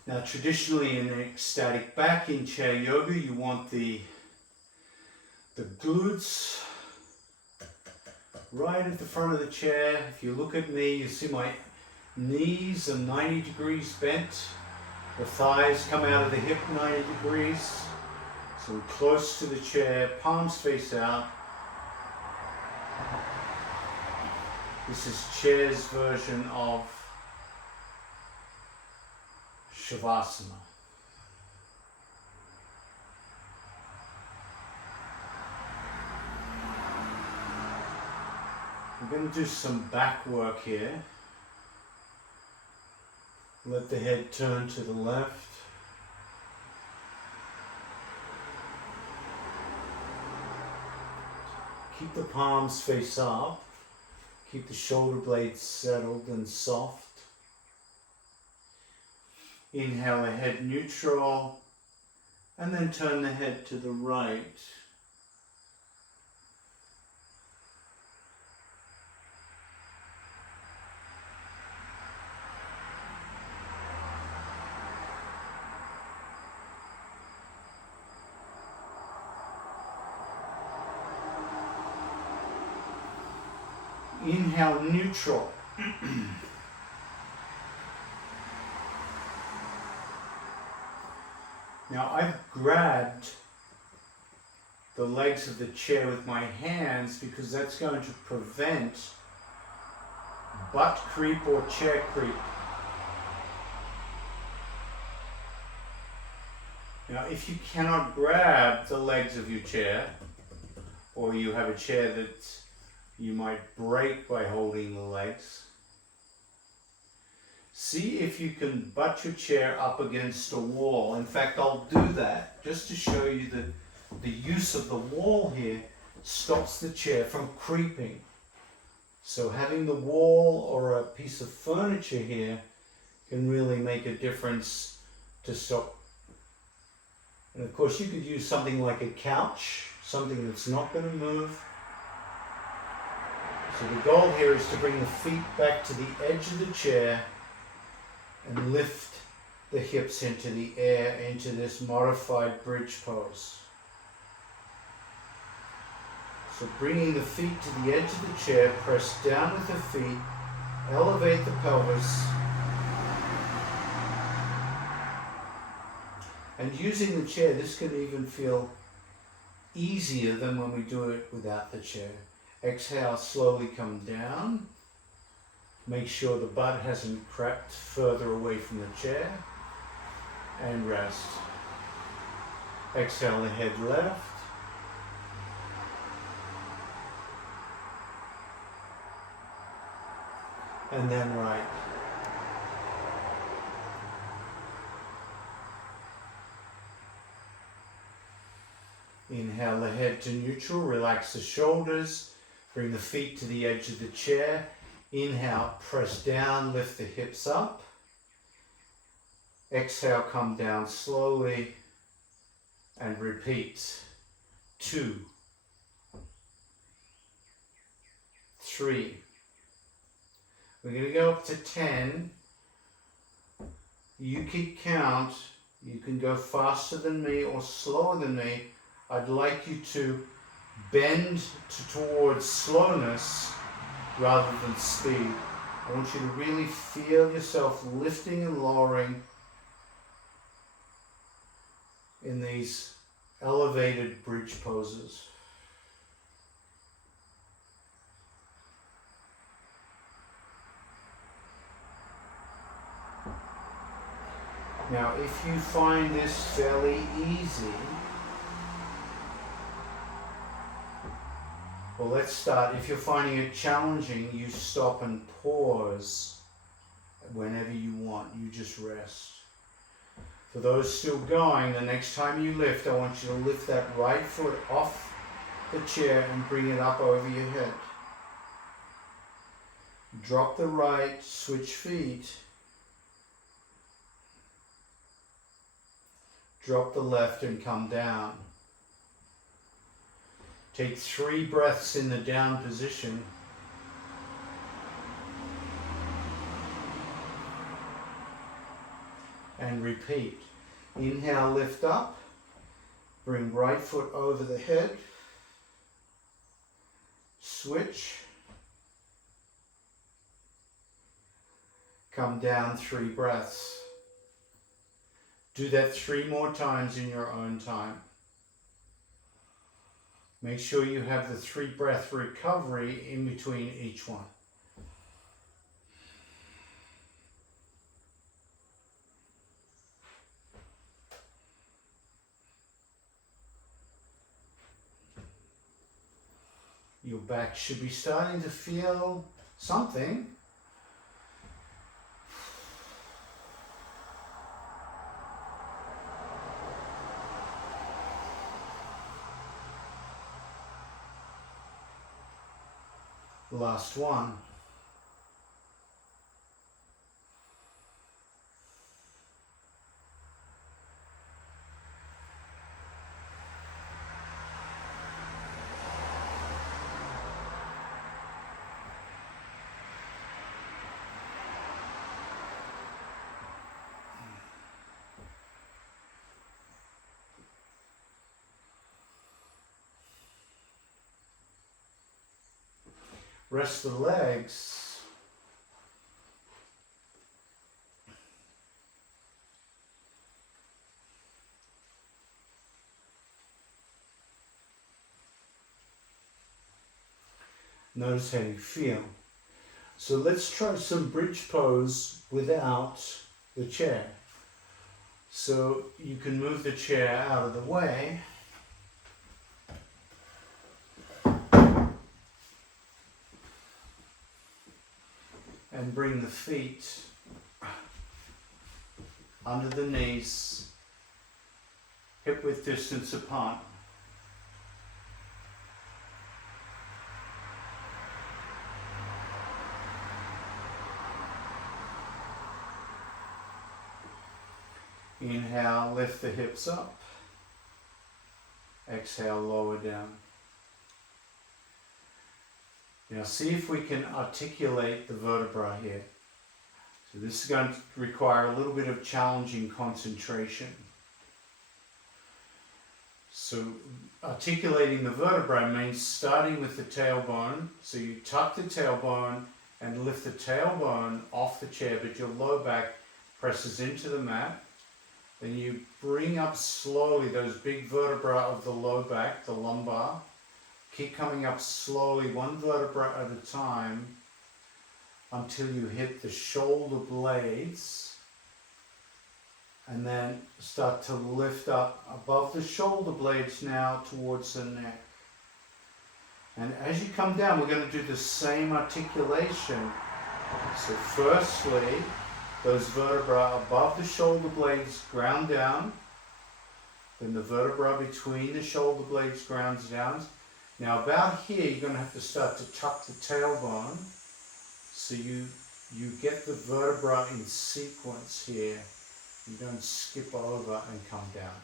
Now traditionally in ecstatic back, in chair yoga, you want the glutes right at the front of the chair. If you look at me, you see my knees are 90 degrees bent. The thighs come out of the hip 90 degrees. So we're close to the chair, palms face out. This is chair's version of Shavasana. We're going to do some back work here. Let the head turn to the left. Keep the palms face up. Keep the shoulder blades settled and soft. Inhale the head neutral, and then turn the head to the right. Inhale neutral. Now I've grabbed the legs of the chair with my hands because that's going to prevent butt creep or chair creep. Now if you cannot grab the legs of your chair, or you have a chair that you might break by holding the legs, see if you can butt your chair up against a wall. In fact, I'll do that just to show you that the use of the wall here stops the chair from creeping. So having the wall or a piece of furniture here can really make a difference to stop. And of course you could use something like a couch, something that's not going to move. So the goal here is to bring the feet back to the edge of the chair and lift the hips into the air, into this modified bridge pose. So bringing the feet to the edge of the chair, press down with the feet, elevate the pelvis, and using the chair, this can even feel easier than when we do it without the chair. Exhale, slowly come down. Make sure the butt hasn't crept further away from the chair. And rest. Exhale the head left. And then right. Inhale the head to neutral, relax the shoulders. Bring the feet to the edge of the chair. Inhale, press down, lift the hips up. Exhale, come down slowly and repeat. 2, 3, We're going to go up to 10. You keep count. You can go faster than me or slower than me. I'd like you to bend towards slowness rather than speed. I want you to really feel yourself lifting and lowering in these elevated bridge poses. Now, if you find this fairly easy, well, let's start. If you're finding it challenging, you stop and pause whenever you want. You just rest. For those still going, the next time you lift, I want you to lift that right foot off the chair and bring it up over your head. Drop the right, switch feet. Drop the left and come down. Take 3 breaths in the down position. And repeat. Inhale, lift up. Bring right foot over the head. Switch. Come down 3 breaths. Do that 3 more times in your own time. Make sure you have the 3 breath recovery in between each one. Your back should be starting to feel something. Last one. Rest the legs. Notice how you feel. So let's try some bridge pose without the chair. So you can move the chair out of the way. And bring the feet under the knees, hip width distance apart. Inhale, lift the hips up. Exhale, lower down. Now see if we can articulate the vertebra here. So this is going to require a little bit of challenging concentration. So articulating the vertebra means starting with the tailbone. So you tuck the tailbone and lift the tailbone off the chair, but your low back presses into the mat. Then you bring up slowly those big vertebrae of the low back, the lumbar. Keep coming up slowly, one vertebra at a time, until you hit the shoulder blades, and then start to lift up above the shoulder blades now towards the neck. And as you come down, we're going to do the same articulation. So firstly, those vertebrae above the shoulder blades ground down, then the vertebra between the shoulder blades grounds down. Now about here, you're going to have to start to tuck the tailbone, so you get the vertebra in sequence here. You don't skip over and come down.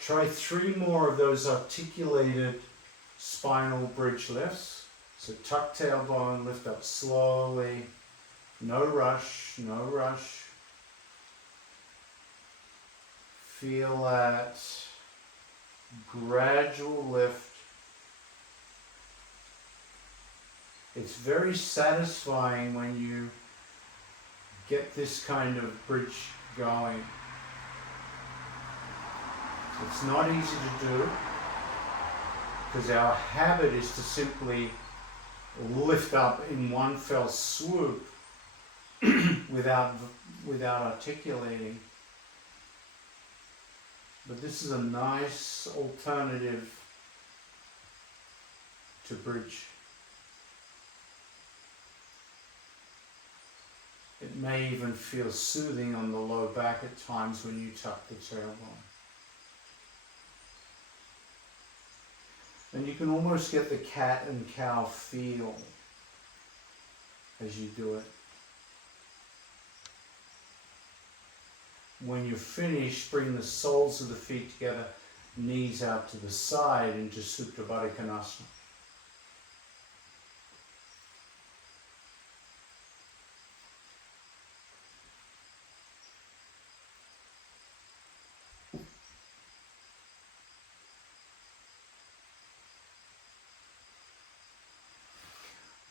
Try 3 more of those articulated spinal bridge lifts. So tuck tailbone, lift up slowly. No rush, no rush. Feel that gradual lift. It's very satisfying when you get this kind of bridge going. It's not easy to do because our habit is to simply lift up in one fell swoop without articulating. But this is a nice alternative to bridge. It may even feel soothing on the low back at times when you tuck the tailbone. And you can almost get the cat and cow feel as you do it. When you're finished, bring the soles of the feet together, knees out to the side into Supta Baddha Konasana.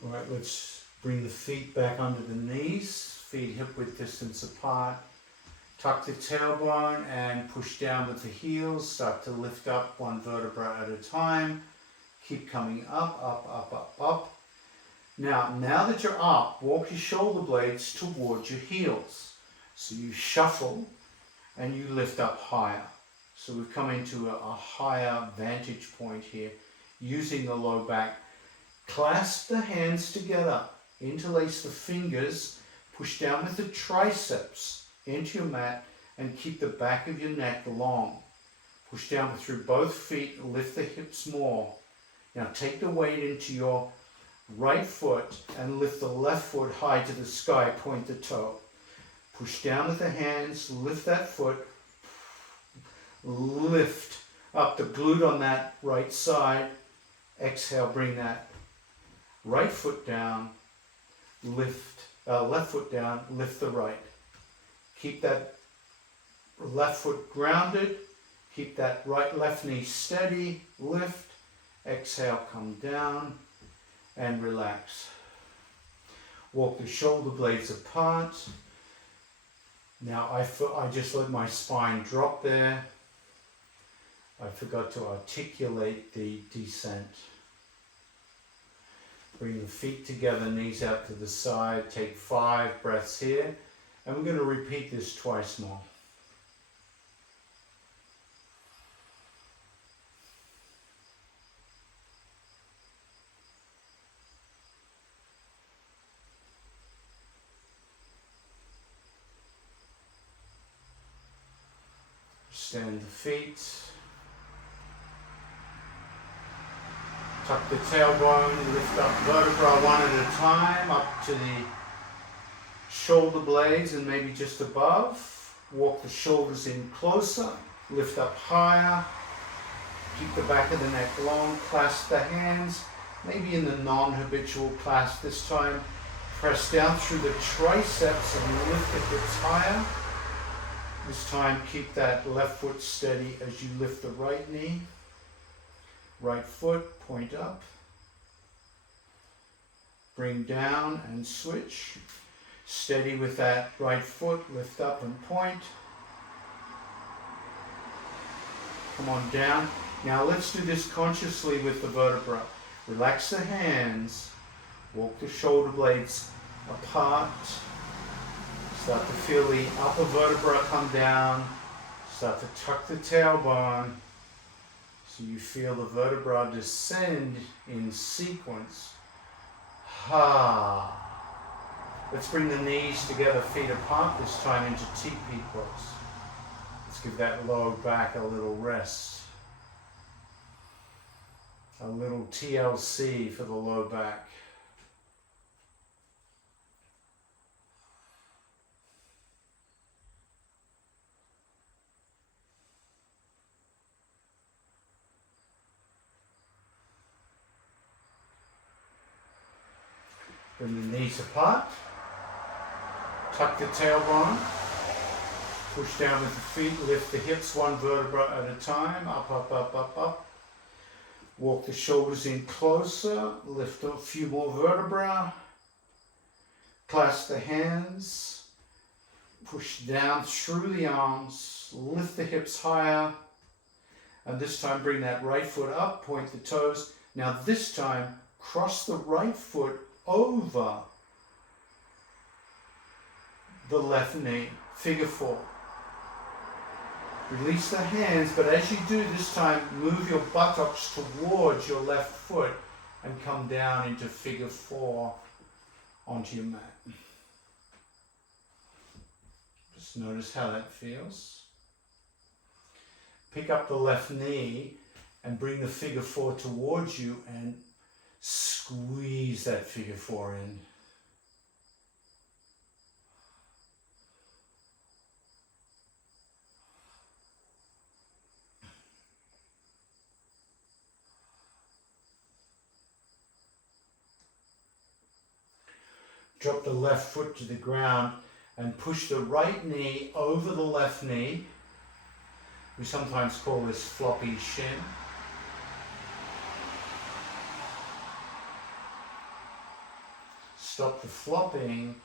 All right, let's bring the feet back under the knees, feet hip width distance apart. Tuck the tailbone and push down with the heels. Start to lift up one vertebra at a time. Keep coming up, up, up, up, up. Now that you're up, walk your shoulder blades towards your heels. So you shuffle and you lift up higher. So we've come into a higher vantage point here, using the low back. Clasp the hands together, interlace the fingers, push down with the triceps into your mat and keep the back of your neck long. Push down through both feet, lift the hips more. Now take the weight into your right foot and lift the left foot high to the sky, point the toe. Push down with the hands, lift that foot, lift up the glute on that right side. Exhale, bring that right foot down, lift, left foot down, lift the right. Keep that left foot grounded, keep that left knee steady, lift, exhale, come down and relax. Walk the shoulder blades apart. Now I just let my spine drop there. I forgot to articulate the descent. Bring the feet together, knees out to the side. Take 5 breaths here. And we're going to repeat this twice more. Stand the feet. Tuck the tailbone, lift up vertebra one at a time, up to the shoulder blades and maybe just above. Walk the shoulders in closer, lift up higher. Keep the back of the neck long, clasp the hands, maybe in the non-habitual clasp this time. Press down through the triceps and lift the hips higher. This time keep that left foot steady as you lift the right knee. Right foot, point up. Bring down and switch. Steady with that right foot, lift up and point. Come on down. Now let's do this consciously with the vertebra. Relax the hands, walk the shoulder blades apart. Start to feel the upper vertebra come down. Start to tuck the tailbone. So you feel the vertebra descend in sequence. Ha. Let's bring the knees together, feet apart, this time into TP pose. Let's give that low back a little rest. A little TLC for the low back. Bring the knees apart. Tuck the tailbone. Push down with the feet. Lift the hips one vertebra at a time. Up, up, up, up, up. Walk the shoulders in closer. Lift a few more vertebrae. Clasp the hands. Push down through the arms. Lift the hips higher. And this time bring that right foot up. Point the toes. Now this time cross the right foot over the left knee. Figure 4. Release the hands, but as you do this time, move your buttocks towards your left foot and come down into figure 4 onto your mat. Just notice how that feels. Pick up the left knee and bring the figure 4 towards you and squeeze that figure 4 in. Drop the left foot to the ground and push the right knee over the left knee. We sometimes call this floppy shin. Stop the flopping.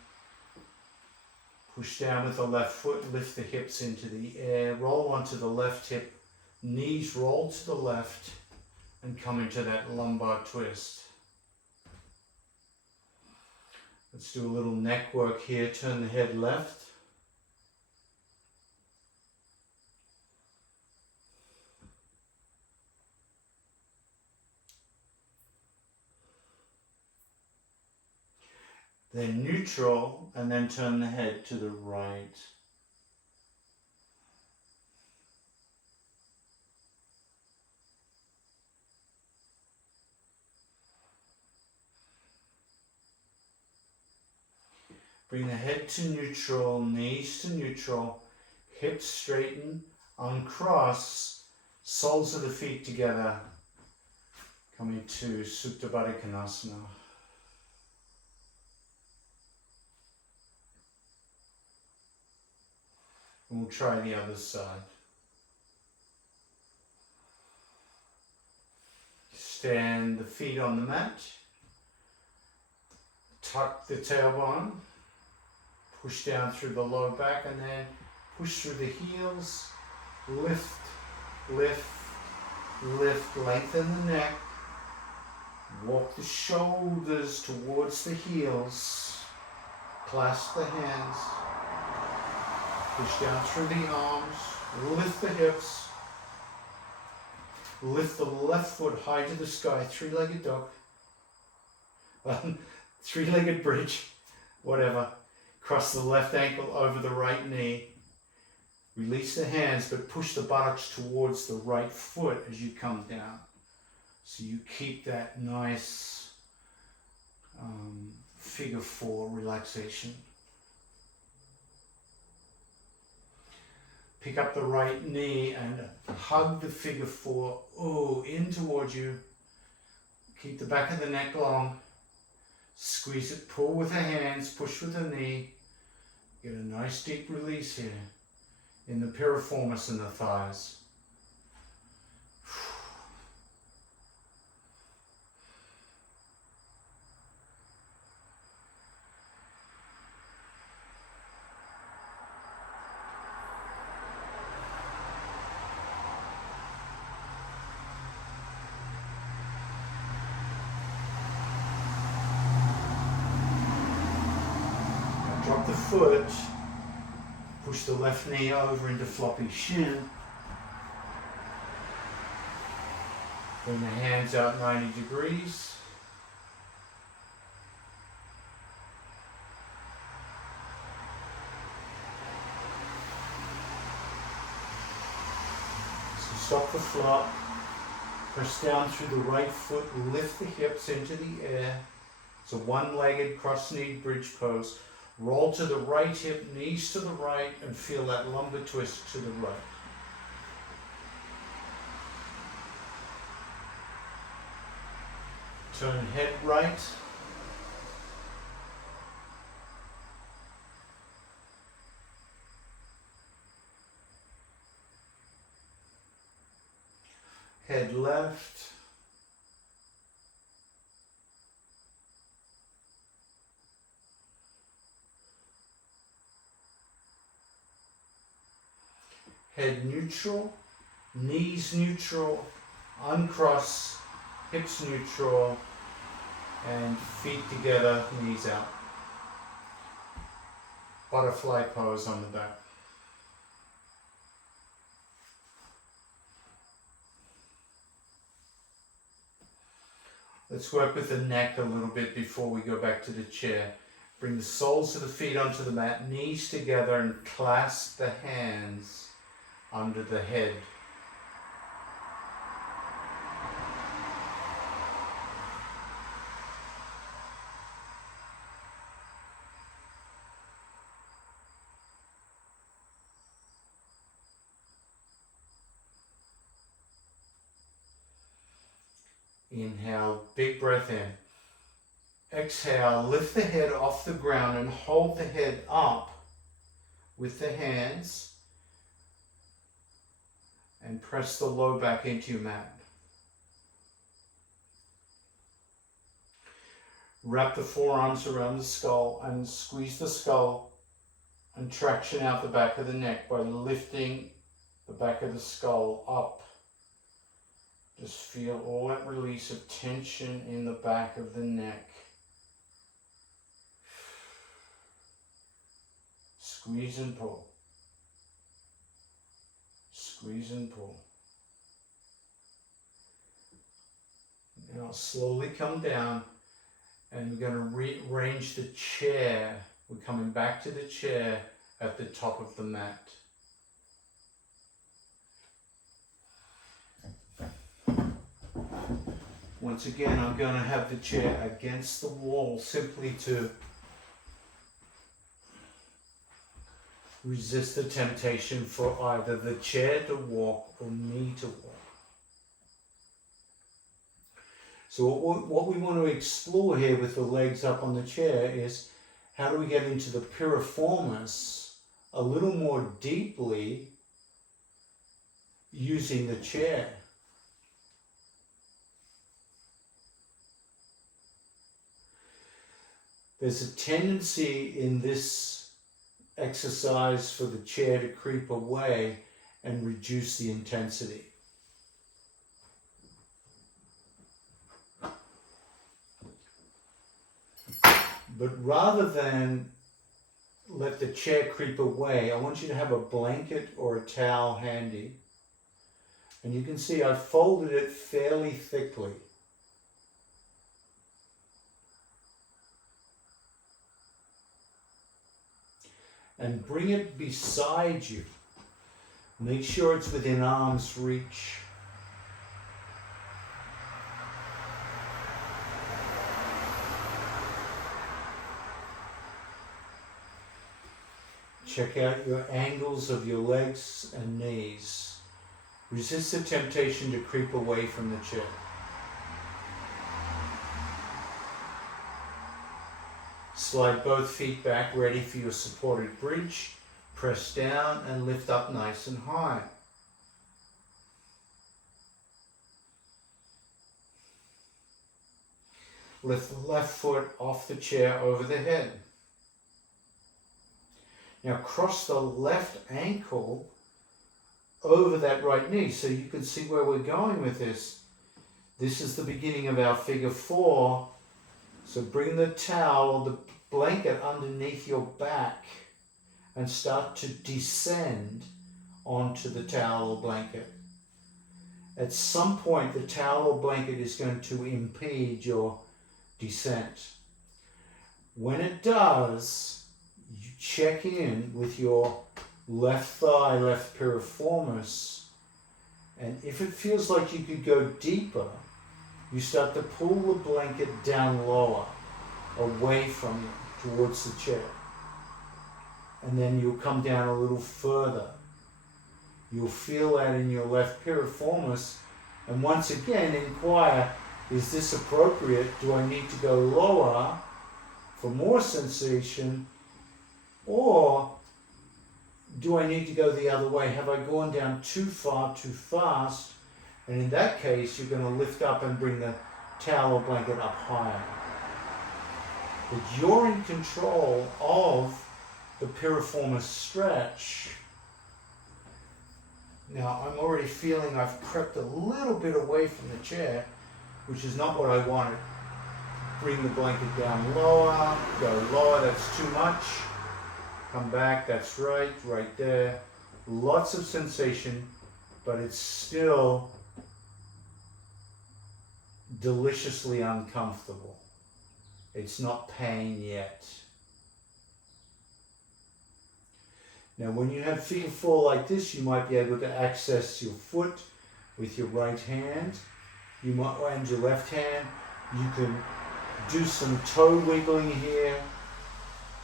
Push down with the left foot, lift the hips into the air, roll onto the left hip, knees roll to the left and come into that lumbar twist. Let's do a little neck work here. Turn the head left. Then neutral, and then turn the head to the right. Bring the head to neutral, knees to neutral, hips straighten, uncross, soles of the feet together, coming to Supta Baddha Konasana. And we'll try the other side. Stand the feet on the mat, tuck the tailbone, push down through the low back and then push through the heels, lift, lift, lift, lengthen the neck, walk the shoulders towards the heels, clasp the hands, push down through the arms, lift the hips, lift the left foot high to the sky, three-legged dog, three-legged bridge, whatever. Cross the left ankle over the right knee. Release the hands, but push the buttocks towards the right foot as you come down. So you keep that nice figure 4 relaxation. Pick up the right knee and hug the figure 4 in towards you. Keep the back of the neck long. Squeeze it, pull with the hands, push with the knee. Get a nice deep release here in the piriformis and the thighs. Drop the foot, push the left knee over into floppy shin. Bring the hands out 90 degrees. So stop the flop, press down through the right foot, lift the hips into the air. It's a one-legged cross-kneed bridge pose. Roll to the right hip, knees to the right, and feel that lumbar twist to the right. Turn head right. Head left. Head neutral, knees neutral, uncross, hips neutral, and feet together, knees out. Butterfly pose on the back. Let's work with the neck a little bit before we go back to the chair. Bring the soles of the feet onto the mat, knees together, and clasp the hands under the head. Inhale, big breath in. Exhale, lift the head off the ground and hold the head up with the hands and press the low back into your mat. Wrap the forearms around the skull and squeeze the skull and traction out the back of the neck by lifting the back of the skull up. Just feel all that release of tension in the back of the neck. Squeeze and pull. Squeeze and pull. Now slowly come down, and we're going to rearrange the chair. We're coming back to the chair at the top of the mat. Once again, I'm going to have the chair against the wall simply to resist the temptation for either the chair to walk or me to walk. So what we want to explore here with the legs up on the chair is how do we get into the piriformis a little more deeply using the chair. There's a tendency in this exercise for the chair to creep away and reduce the intensity. But rather than let the chair creep away, I want you to have a blanket or a towel handy. And you can see I folded it fairly thickly. And bring it beside you. Make sure it's within arm's reach. Check out your angles of your legs and knees. Resist the temptation to creep away from the chair. Slide both feet back, ready for your supported bridge. Press down and lift up nice and high. Lift the left foot off the chair over the head. Now cross the left ankle over that right knee so you can see where we're going with this. This is the beginning of our figure 4. So bring the towel or the blanket underneath your back and start to descend onto the towel or blanket. At some point, the towel or blanket is going to impede your descent. When it does, you check in with your left thigh, left piriformis, and if it feels like you could go deeper, you start to pull the blanket down lower, away from you, towards the chair. And then you'll come down a little further. You'll feel that in your left piriformis, and once again inquire, is this appropriate? Do I need to go lower for more sensation? Or do I need to go the other way? Have I gone down too far, too fast? And in that case, you're going to lift up and bring the towel or blanket up higher. But you're in control of the piriformis stretch. Now, I'm already feeling I've crept a little bit away from the chair, which is not what I wanted. Bring the blanket down lower, go lower, that's too much. Come back, that's right there. Lots of sensation, but it's still deliciously uncomfortable. It's not pain yet. Now, when you have feet fall like this, you might be able to access your foot with your right hand. You might, and your left hand. You can do some toe wiggling here,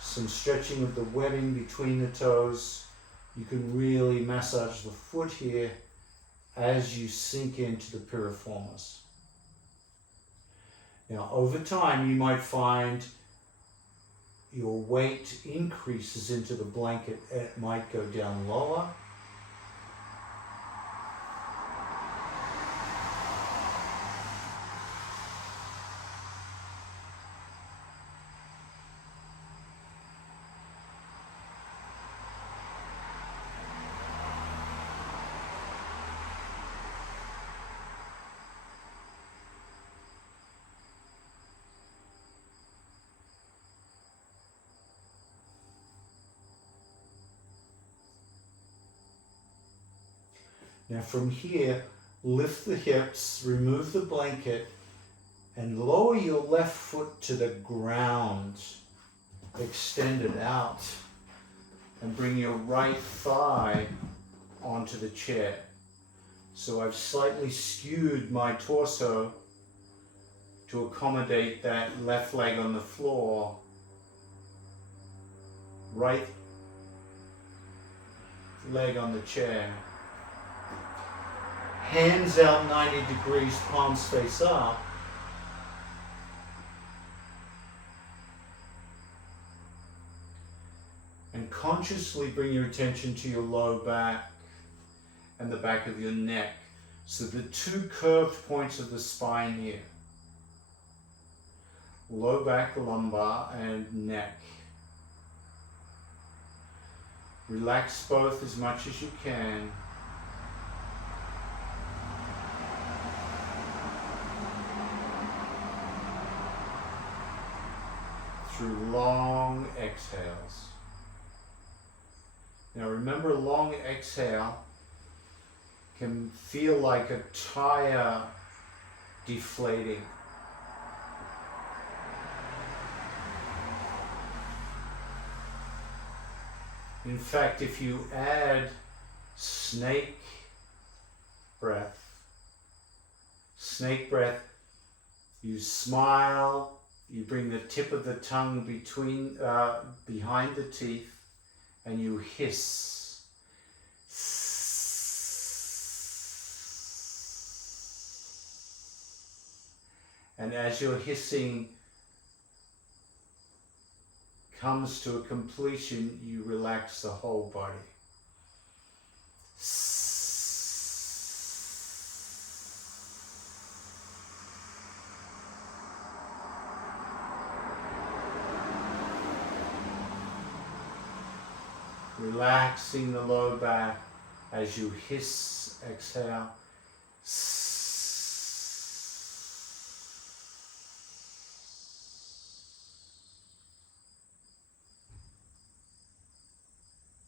some stretching of the webbing between the toes. You can really massage the foot here as you sink into the piriformis. Now, over time, you might find your weight increases into the blanket. It might go down lower. Now from here, lift the hips, remove the blanket, and lower your left foot to the ground. Extend it out and bring your right thigh onto the chair. So I've slightly skewed my torso to accommodate that left leg on the floor. Right leg on the chair. Hands out 90 degrees, palms face up. And consciously bring your attention to your low back and the back of your neck. So the two curved points of the spine here. Low back, lumbar, and neck. Relax both as much as you can. Through long exhales. Now remember, a long exhale can feel like a tire deflating. In fact, if you add snake breath, you smile. You bring the tip of the tongue between, behind the teeth, and you hiss. And as your hissing comes to a completion, you relax the whole body. Relaxing the low back as you hiss, exhale.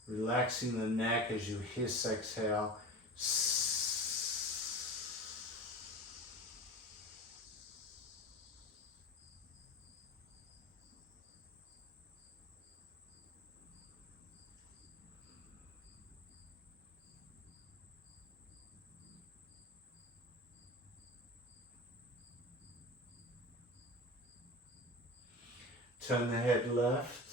Relaxing the neck as you hiss, exhale. Turn the head left.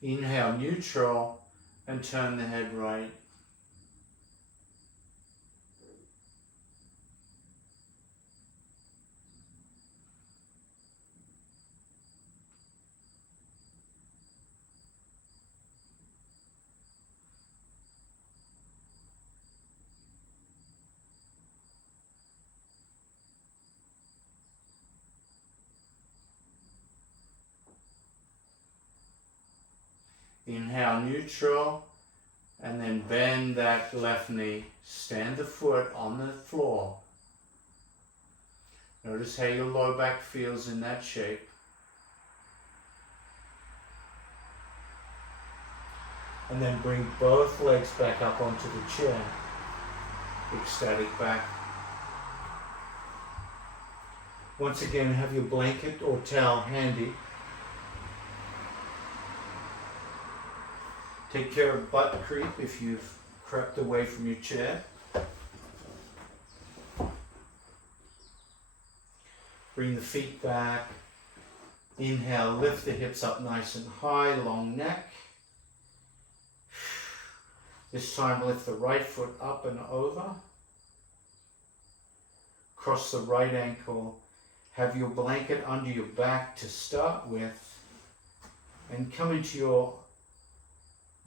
Inhale neutral and turn the head right. Inhale, neutral, and then bend that left knee. Stand the foot on the floor. Notice how your low back feels in that shape. And then bring both legs back up onto the chair. Ecstatic back. Once again, have your blanket or towel handy. Take care of butt creep if you've crept away from your chair. Bring the feet back. Inhale, lift the hips up nice and high, long neck. This time lift the right foot up and over. Cross the right ankle. Have your blanket under your back to start with. And come into your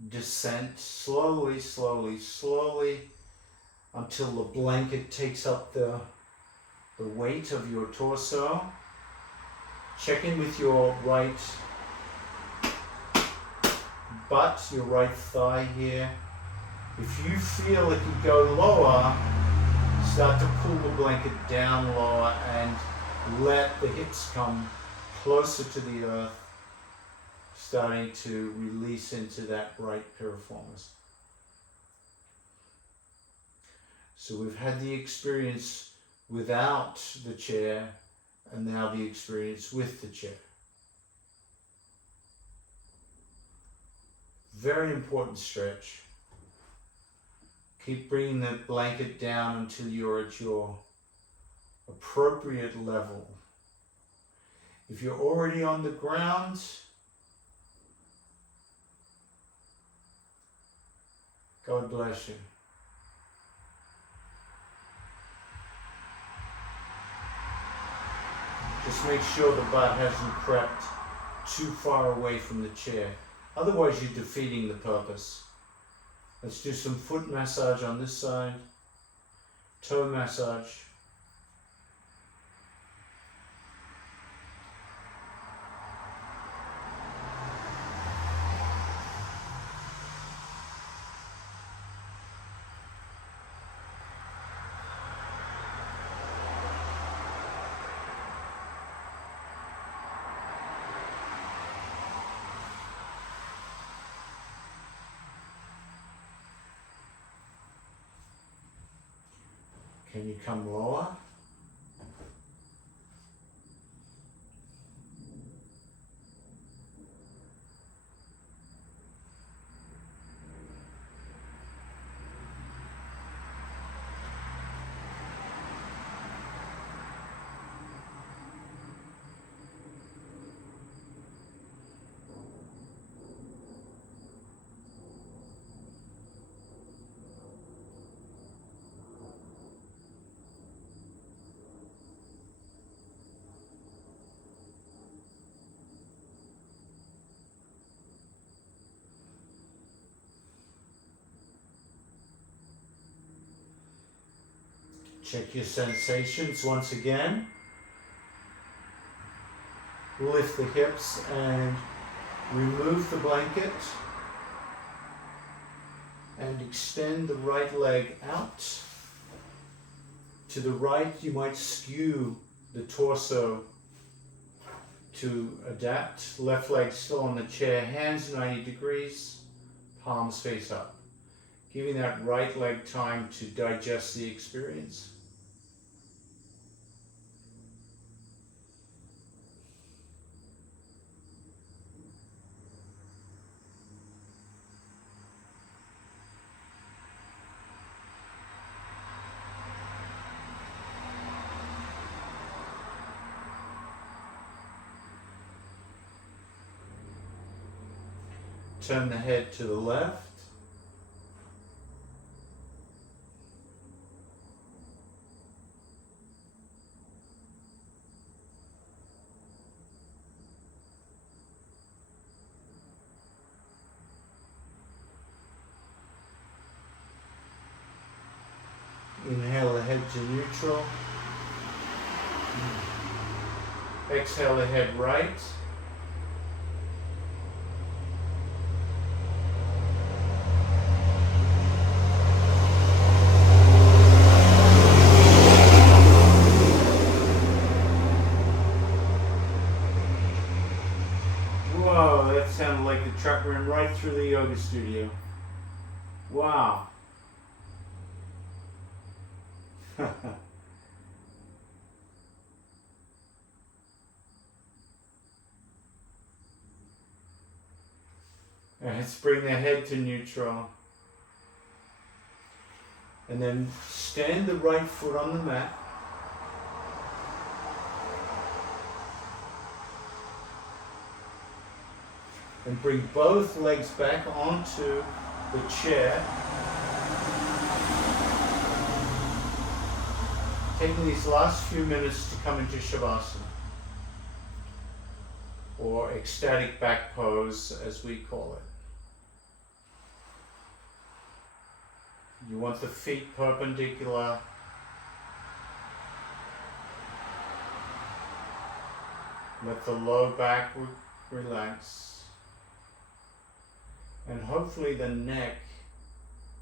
descent slowly, slowly, slowly until the blanket takes up the weight of your torso. Check in with your right butt, your right thigh here. If you feel it could go lower, start to pull the blanket down lower and let the hips come closer to the earth, starting to release into that right piriformis. So we've had the experience without the chair, and now the experience with the chair. Very important stretch. Keep bringing the blanket down until you're at your appropriate level. If you're already on the ground, God bless you. Just make sure the butt hasn't crept too far away from the chair. Otherwise, you're defeating the purpose. Let's do some foot massage on this side. Toe massage. Can you come lower? Check your sensations once again. Lift the hips and remove the blanket. And extend the right leg out. To the right, you might skew the torso to adapt. Left leg still on the chair, hands 90 degrees, palms face up. Giving that right leg time to digest the experience. Turn the head to the left. Inhale the head to neutral. Exhale the head right. sounded like the truck ran right through the yoga studio. Wow. Let's bring the head to neutral. And then stand the right foot on the mat. And bring both legs back onto the chair. Taking these last few minutes to come into Shavasana, or ecstatic back pose as we call it. You want the feet perpendicular. Let the low back relax. And hopefully the neck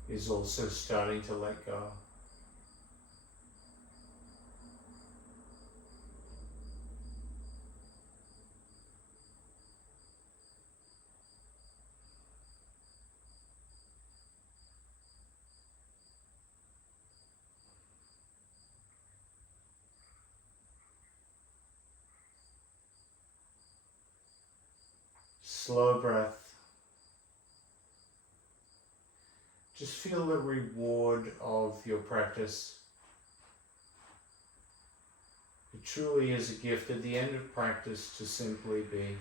is also starting to let go. Slow breath. Just feel the reward of your practice. It truly is a gift at the end of practice to simply be.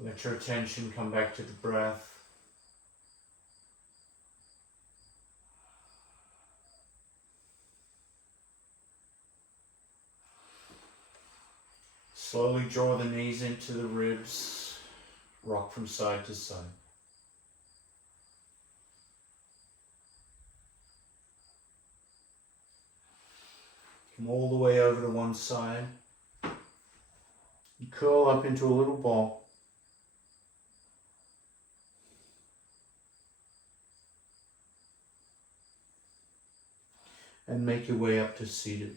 Let your attention come back to the breath. Slowly draw the knees into the ribs, rock from side to side. Come all the way over to one side. And curl up into a little ball. And make your way up to seated.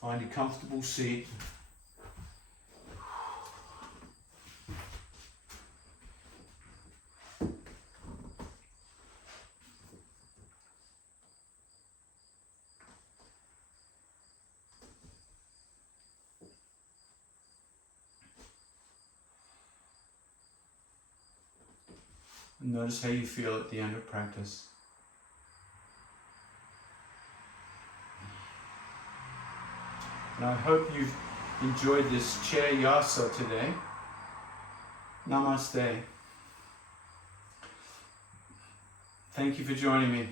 Find a comfortable seat. And notice how you feel at the end of practice. And I hope you've enjoyed this chair yasa today. Namaste. Thank you for joining me.